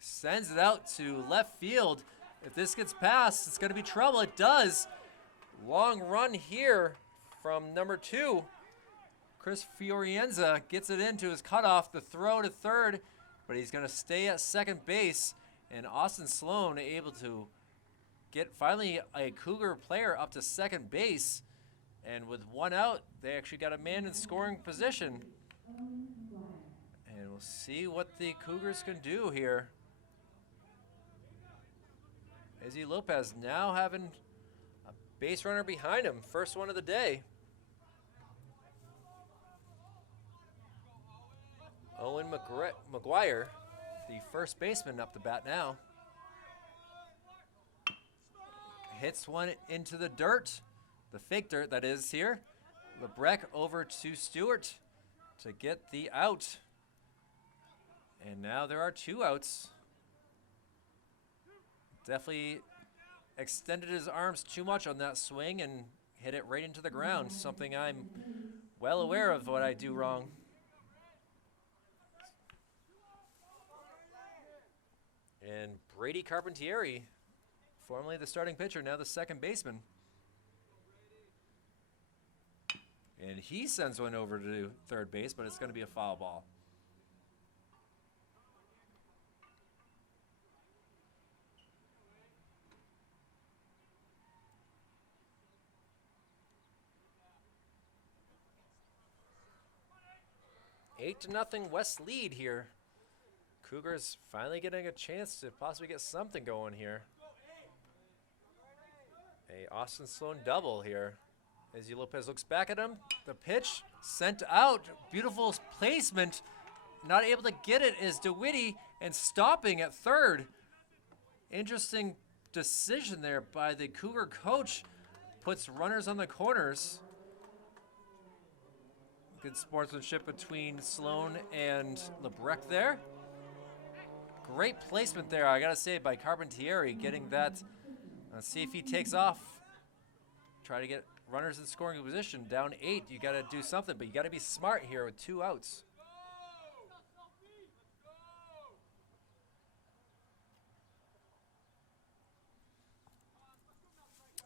Sends it out to left field. If this gets past, it's going to be trouble. It does. Long run here from number 2. Chris Fiorienza gets it into his cutoff, the throw to 3rd, but he's going to stay at 2nd base. And Austin Sloan able to get finally a Cougar player up to 2nd base. And with 1 out, they actually got a man in scoring position. And we'll see what the Cougars can do here. Izzy Lopez now having a base runner behind him, first one of the day. Owen McGuire, the first baseman, up the bat now. Hits one into the dirt, the fake dirt that is here. Lebrecht over to Stewart to get the out. And now there are 2 outs. Definitely extended his arms too much on that swing and hit it right into the ground, something I'm well aware of what I do wrong. And Brady Carpentieri, formerly the starting pitcher, now the second baseman. And he sends one over to third base, but it's going to be a foul ball. Eight to nothing West lead here. Cougars finally getting a chance to possibly get something going here. A Austin Sloan double here. Izzy Lopez looks back at him. The pitch sent out. Beautiful placement. Not able to get it is DeWitty, and stopping at third. Interesting decision there by the Cougar coach. Puts runners on the corners. Good sportsmanship between Sloan and Lebrecht there. Great placement there, I gotta say, by Carpentieri, getting that. Let's see if he takes off. Try to get runners in scoring position. Down 8, you gotta do something, but you gotta be smart here with 2 outs.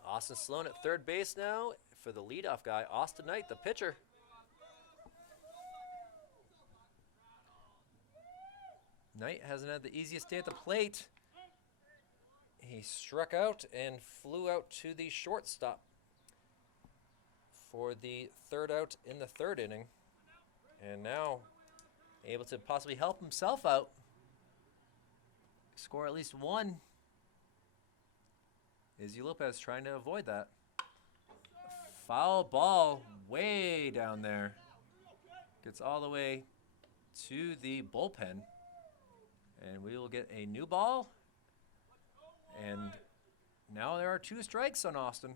Austin Sloan at third base now for the leadoff guy, Austin Knight, the pitcher. Knight hasn't had the easiest day at the plate. He struck out and flew out to the shortstop for the third out in the third inning. And now able to possibly help himself out. Score at least one. Izzy Lopez trying to avoid that. Foul ball way down there. Gets all the way to the bullpen. And we will get a new ball. And now there are 2 strikes on Austin.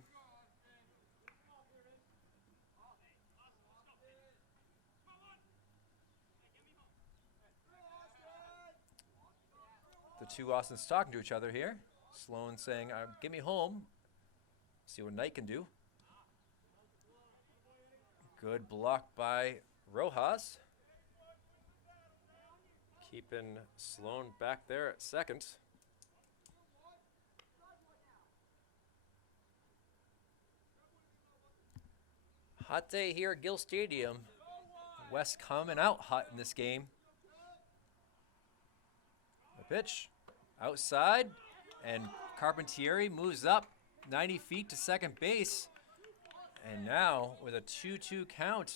The 2 Austins talking to each other here. Sloan saying, get me home. See what Knight can do. Good block by Rojas. Keeping Sloan back there at second. Hot day here at Gill Stadium. West coming out hot in this game. The pitch outside, and Carpentieri moves up 90 feet to second base. And now with a 2-2 count,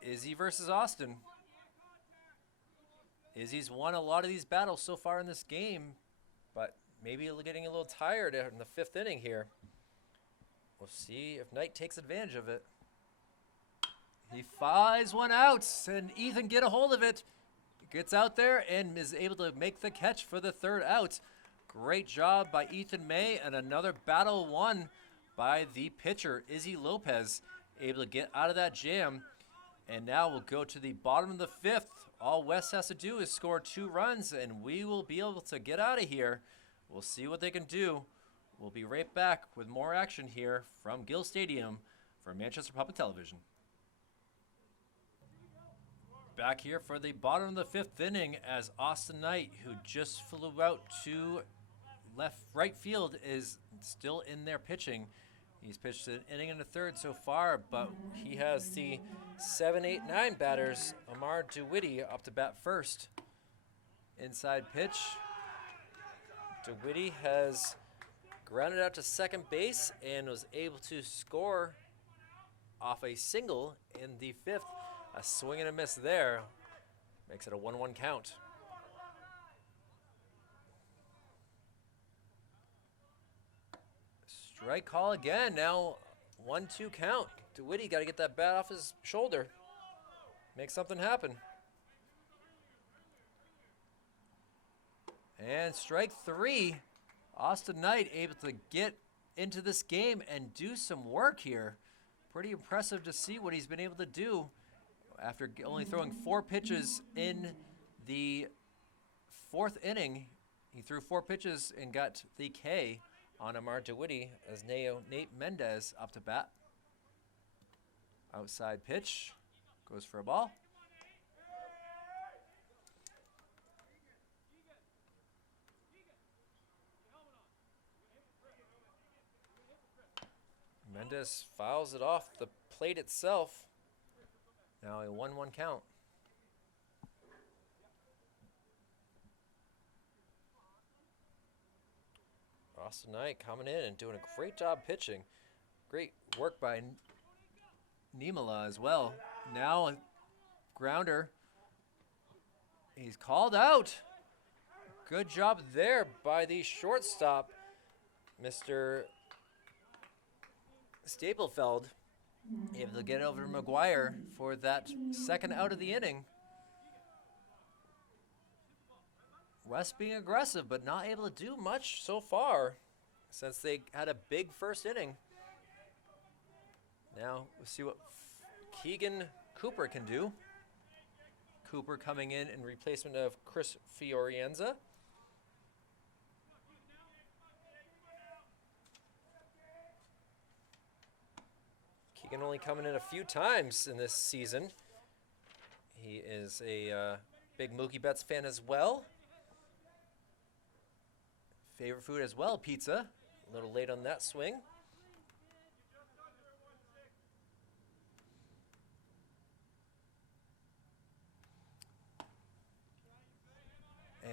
Izzy versus Austin. Izzy's won a lot of these battles so far in this game, but maybe getting a little tired in the 5th inning here. We'll see if Knight takes advantage of it. He flies one out, and Ethan get a hold of it. Gets out there and is able to make the catch for the third out. Great job by Ethan May, and another battle won by the pitcher, Izzy Lopez, able to get out of that jam. And now we'll go to the bottom of the 5th. All West has to do is score 2 runs, and we will be able to get out of here. We'll see what they can do. We'll be right back with more action here from Gill Stadium for Manchester Public Television. Back here for the bottom of the 5th inning as Austin Knight, who just flew out to right field, is still in there pitching. He's pitched an inning and a third so far, but he has the 7, 8, 9 batters. Amar DeWitty up to bat first. Inside pitch. DeWitty has grounded out to second base and was able to score off a single in the 5th. A swing and a miss there. Makes it a 1-1 count. Strike call again. Now 1-2 count. DeWitty got to get that bat off his shoulder. Make something happen. And strike 3. Austin Knight able to get into this game and do some work here. Pretty impressive to see what he's been able to do after only throwing 4 pitches in the 4th inning. He threw 4 pitches and got the K on Amar DeWitty as Nate Mendez up to bat. Outside pitch. Goes for a ball. Mendez fouls it off the plate itself. Now a 1-1 count. Austin Knight coming in and doing a great job pitching. Great work by Niemela as well. Now a grounder. He's called out. Good job there by the shortstop, Mr. Staplefeld. Able to get over to McGuire for that second out of the inning. West being aggressive, but not able to do much so far since they had a big first inning. Now we'll see what Keegan Cooper can do. Cooper coming in replacement of Chris Fiorienza. Keegan only coming in a few times in this season. He is a big Mookie Betts fan as well. Favorite food as well, pizza. A little late on that swing.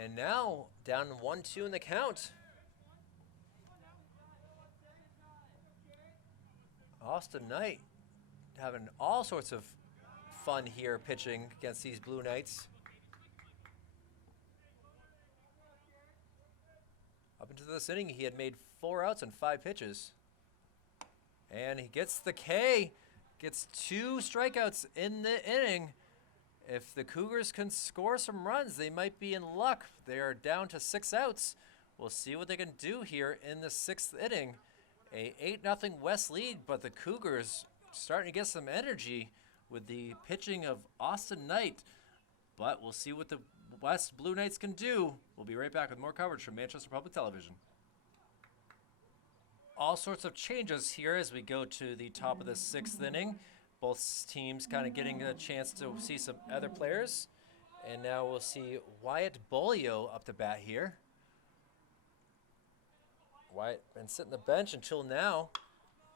And now down 1-2 in the count. Austin Knight having all sorts of fun here pitching against these Blue Knights. Up into this inning, he had made 4 outs and 5 pitches. And he gets the K, gets 2 strikeouts in the inning. If the Cougars can score some runs, they might be in luck. They are down to 6 outs. We'll see what they can do here in the 6th inning. A 8-0 West lead, but the Cougars starting to get some energy with the pitching of Austin Knight. But we'll see what the West Blue Knights can do. We'll be right back with more coverage from Manchester Public Television. All sorts of changes here as we go to the top of the 6th inning. Both teams kind of getting a chance to see some other players. And now we'll see Wyatt Bolio up to bat here. Wyatt been sitting the bench until now.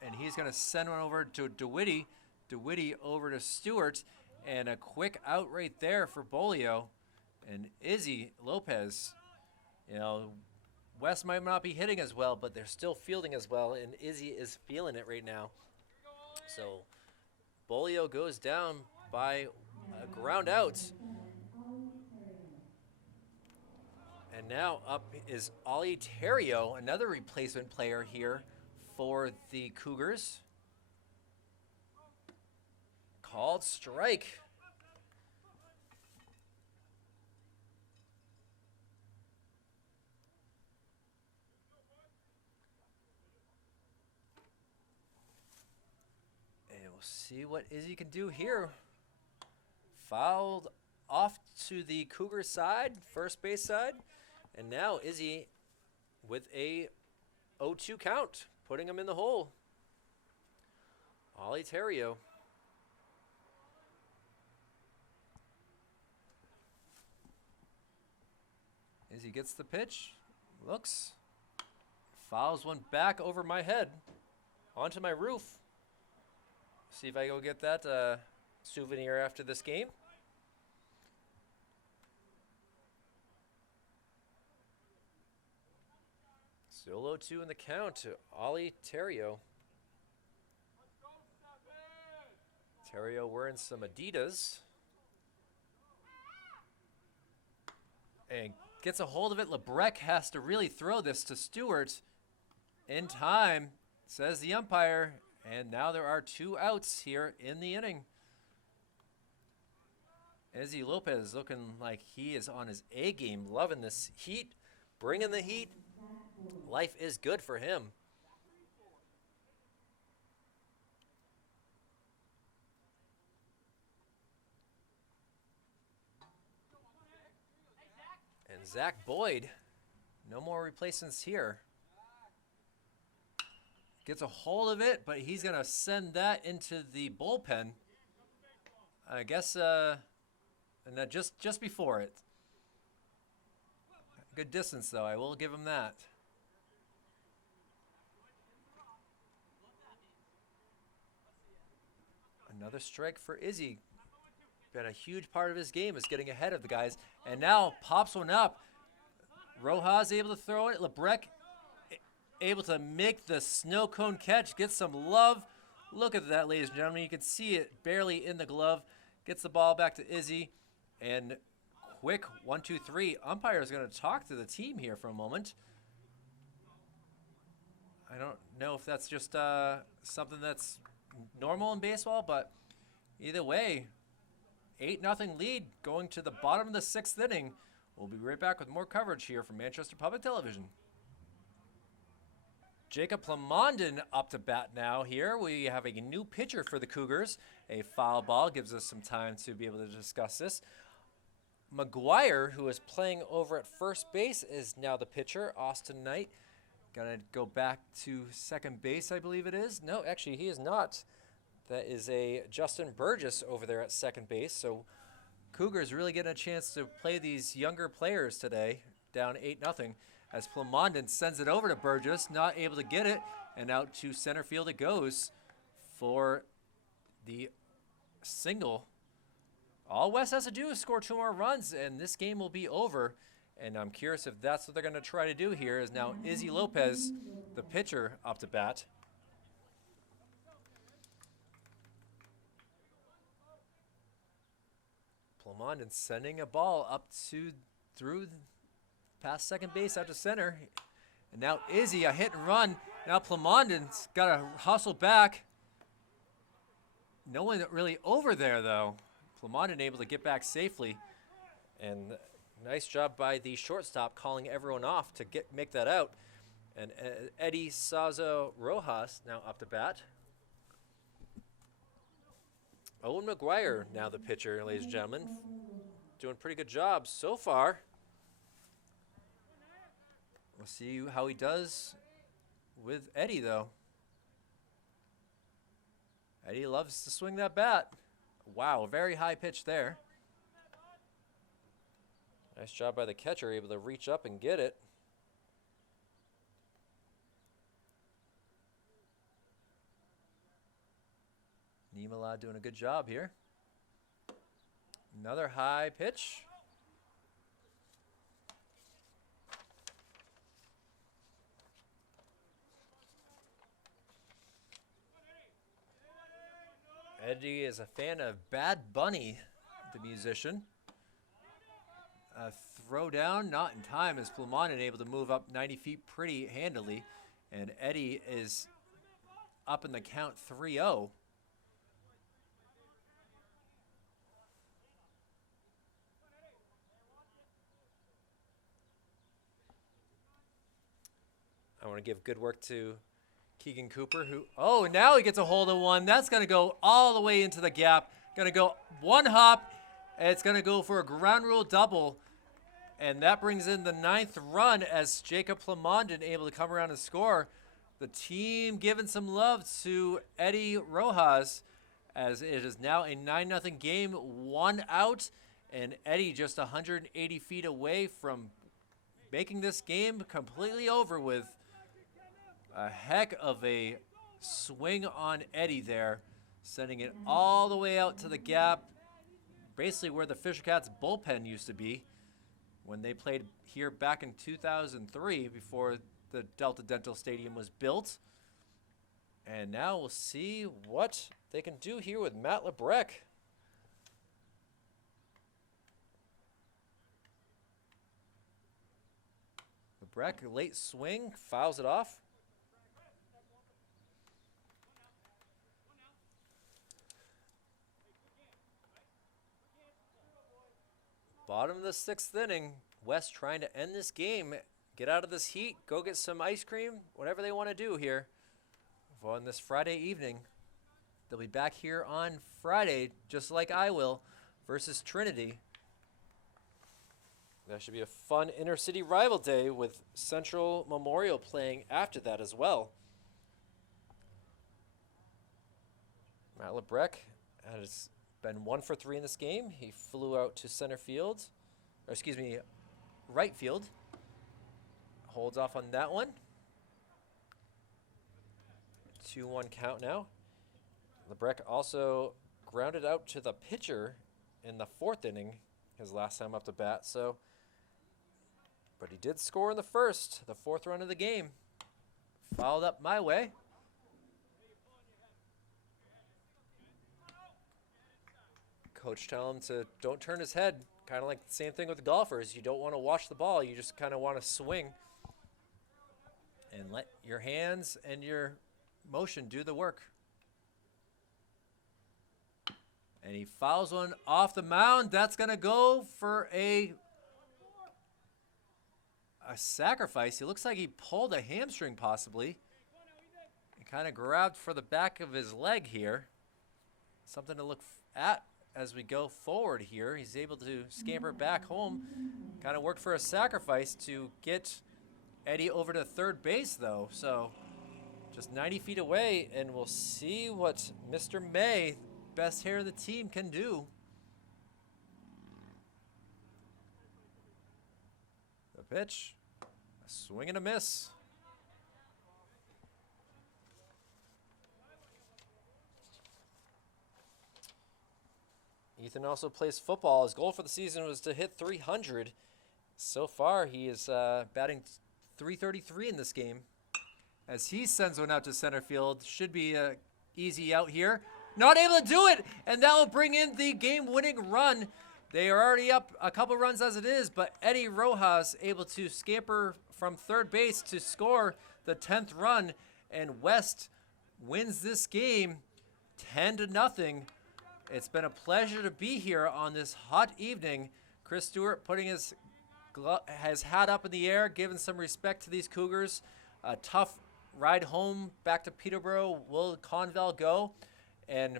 And he's going to send one over to DeWitty. DeWitty over to Stewart. And a quick out right there for Bolio. And Izzy Lopez, you know, West might not be hitting as well, but they're still fielding as well. And Izzy is feeling it right now. So Bolio goes down by a ground out. And now up is Ollie Terrio, another replacement player here for the Cougars. Called strike. And we'll see what Izzy can do here. Fouled off to the Cougar side, first base side. And now Izzy with a 0-2 count, putting him in the hole. Ollie Terrio. Izzy gets the pitch, looks, fouls one back over my head, onto my roof. See if I go get that souvenir after this game. Still 0-2 in the count to Ollie Terrio. Terrio wearing some Adidas. And gets a hold of it. Lebrecq has to really throw this to Stewart in time, says the umpire. And now there are 2 outs here in the inning. Izzy Lopez looking like he is on his A game, loving this heat, bringing the heat. Life is good for him. And Zach Boyd, no more replacements here. gets a hold of it, but he's going to send that into the bullpen. I guess, and that just before it. Good distance, though. I will give him that. Another strike for Izzy. Been a huge part of his game is getting ahead of the guys. And now pops one up. Rojas able to throw it. Lebrec able to make the snow cone catch. Get some love. Look at that, ladies and gentlemen. You can see it barely in the glove. Gets the ball back to Izzy. And quick 1, 2, 3. Umpire is going to talk to the team here for a moment. I don't know if that's just something that's normal in baseball, but either way, 8-0 lead going to the bottom of the 6th inning. We'll be right back with more coverage here from Manchester Public Television. Jacob Plamondon up to bat now here. We have a new pitcher for the Cougars. A foul ball gives us some time to be able to discuss this. McGuire, who is playing over at first base, is now the pitcher. Austin Knight gonna go back to second base, I believe it is. No, actually, he is not. That is a Justin Burgess over there at second base. So Cougars really getting a chance to play these younger players today, down 8-0, as Plamondon sends it over to Burgess, not able to get it, and out to center field it goes for the single. All West has to do is score 2 more runs, and this game will be over. And I'm curious if that's what they're going to try to do here, is now Izzy Lopez, the pitcher, up to bat. Plamondon sending a ball up through past second base out to center. And now Izzy, a hit and run. Now Plamondon's got to hustle back. No one really over there, though. Plamondon able to get back safely. And nice job by the shortstop calling everyone off to make that out. And Eddie Sazo Rojas now up to bat. Owen McGuire now the pitcher, ladies and gentlemen. Doing a pretty good job so far. We'll see how he does with Eddie, though. Eddie loves to swing that bat. Wow, very high pitch there. Nice job by the catcher, able to reach up and get it. Nimala doing a good job here. Another high pitch. Eddie is a fan of Bad Bunny, the musician. Throw down, not in time, as Plamondon able to move up 90 feet pretty handily. And Eddie is up in the count 3-0. I want to give good work to Keegan Cooper, who, oh, now he gets a hold of one. That's going to go all the way into the gap. Going to go one hop, and it's going to go for a ground rule double. And that brings in the 9th run as Jacob Plamondon able to come around and score. The team giving some love to Eddie Rojas, as it is now a 9-0 game, 1 out, and Eddie just 180 feet away from making this game completely over with. A heck of a swing on Eddie there, sending it all the way out to the gap, basically where the Fisher Cats bullpen used to be when they played here back in 2003 before the Delta Dental Stadium was built. And now we'll see what they can do here with Matt Lebrec. Lebrec, late swing, fouls it off. Bottom of the 6th inning, West trying to end this game, get out of this heat, go get some ice cream, whatever they want to do here on this Friday evening. They'll be back here on Friday, just like I will, versus Trinity. That should be a fun intercity rival day with Central Memorial playing after that as well. Matt Lebrecht has been 1 for 3 in this game. He flew out to center field, or excuse me, right field. Holds off on that one. 2-1 count now. Lebrecht also grounded out to the pitcher in the 4th inning, his last time up to bat. But he did score in the 1st, the 4th run of the game. Fouled up my way. Coach tell him to don't turn his head. Kind of like the same thing with the golfers. You don't want to watch the ball. You just kind of want to swing and let your hands and your motion do the work. And he fouls one off the mound. That's going to go for a sacrifice. He looks like he pulled a hamstring possibly. He kind of grabbed for the back of his leg here. Something to look at as we go forward here. He's able to scamper back home. Kind of worked for a sacrifice to get Eddie over to third base though. So just 90 feet away, and we'll see what Mr. May, best hitter of the team, can do. The pitch, a swing and a miss. Ethan also plays football. His goal for the season was to hit 300. So far, he is batting .333 in this game. As he sends one out to center field, should be easy out here. Not able to do it, and that will bring in the game-winning run. They are already up a couple runs as it is, but Eddie Rojas able to scamper from third base to score the 10th run, and West wins this game 10-0. It's been a pleasure to be here on this hot evening. Chris Stewart putting his hat up in the air, giving some respect to these Cougars. A tough ride home back to Peterborough. Will ConVal go? And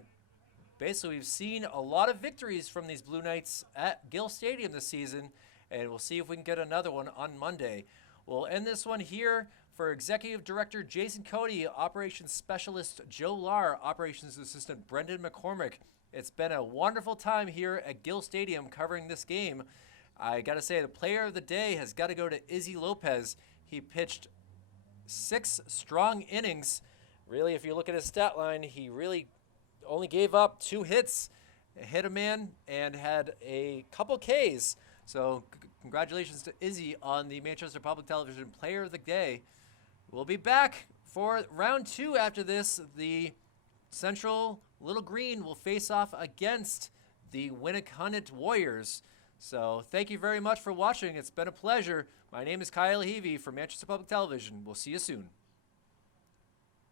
basically, we've seen a lot of victories from these Blue Knights at Gill Stadium this season, and we'll see if we can get another one on Monday. We'll end this one here. For Executive Director Jason Cody, Operations Specialist Joe Lahr, Operations Assistant Brendan McCormick, it's been a wonderful time here at Gill Stadium covering this game. I got to say, the player of the day has got to go to Izzy Lopez. He pitched 6 strong innings. Really, if you look at his stat line, he really only gave up 2 hits, hit a man, and had a couple Ks. So congratulations to Izzy on the Manchester Public Television Player of the Day. We'll be back for round 2 after this. The Central Little Green will face off against the Winnicott Warriors. So thank you very much for watching. It's been a pleasure. My name is Kyle Heavey from Manchester Public Television. We'll see you soon.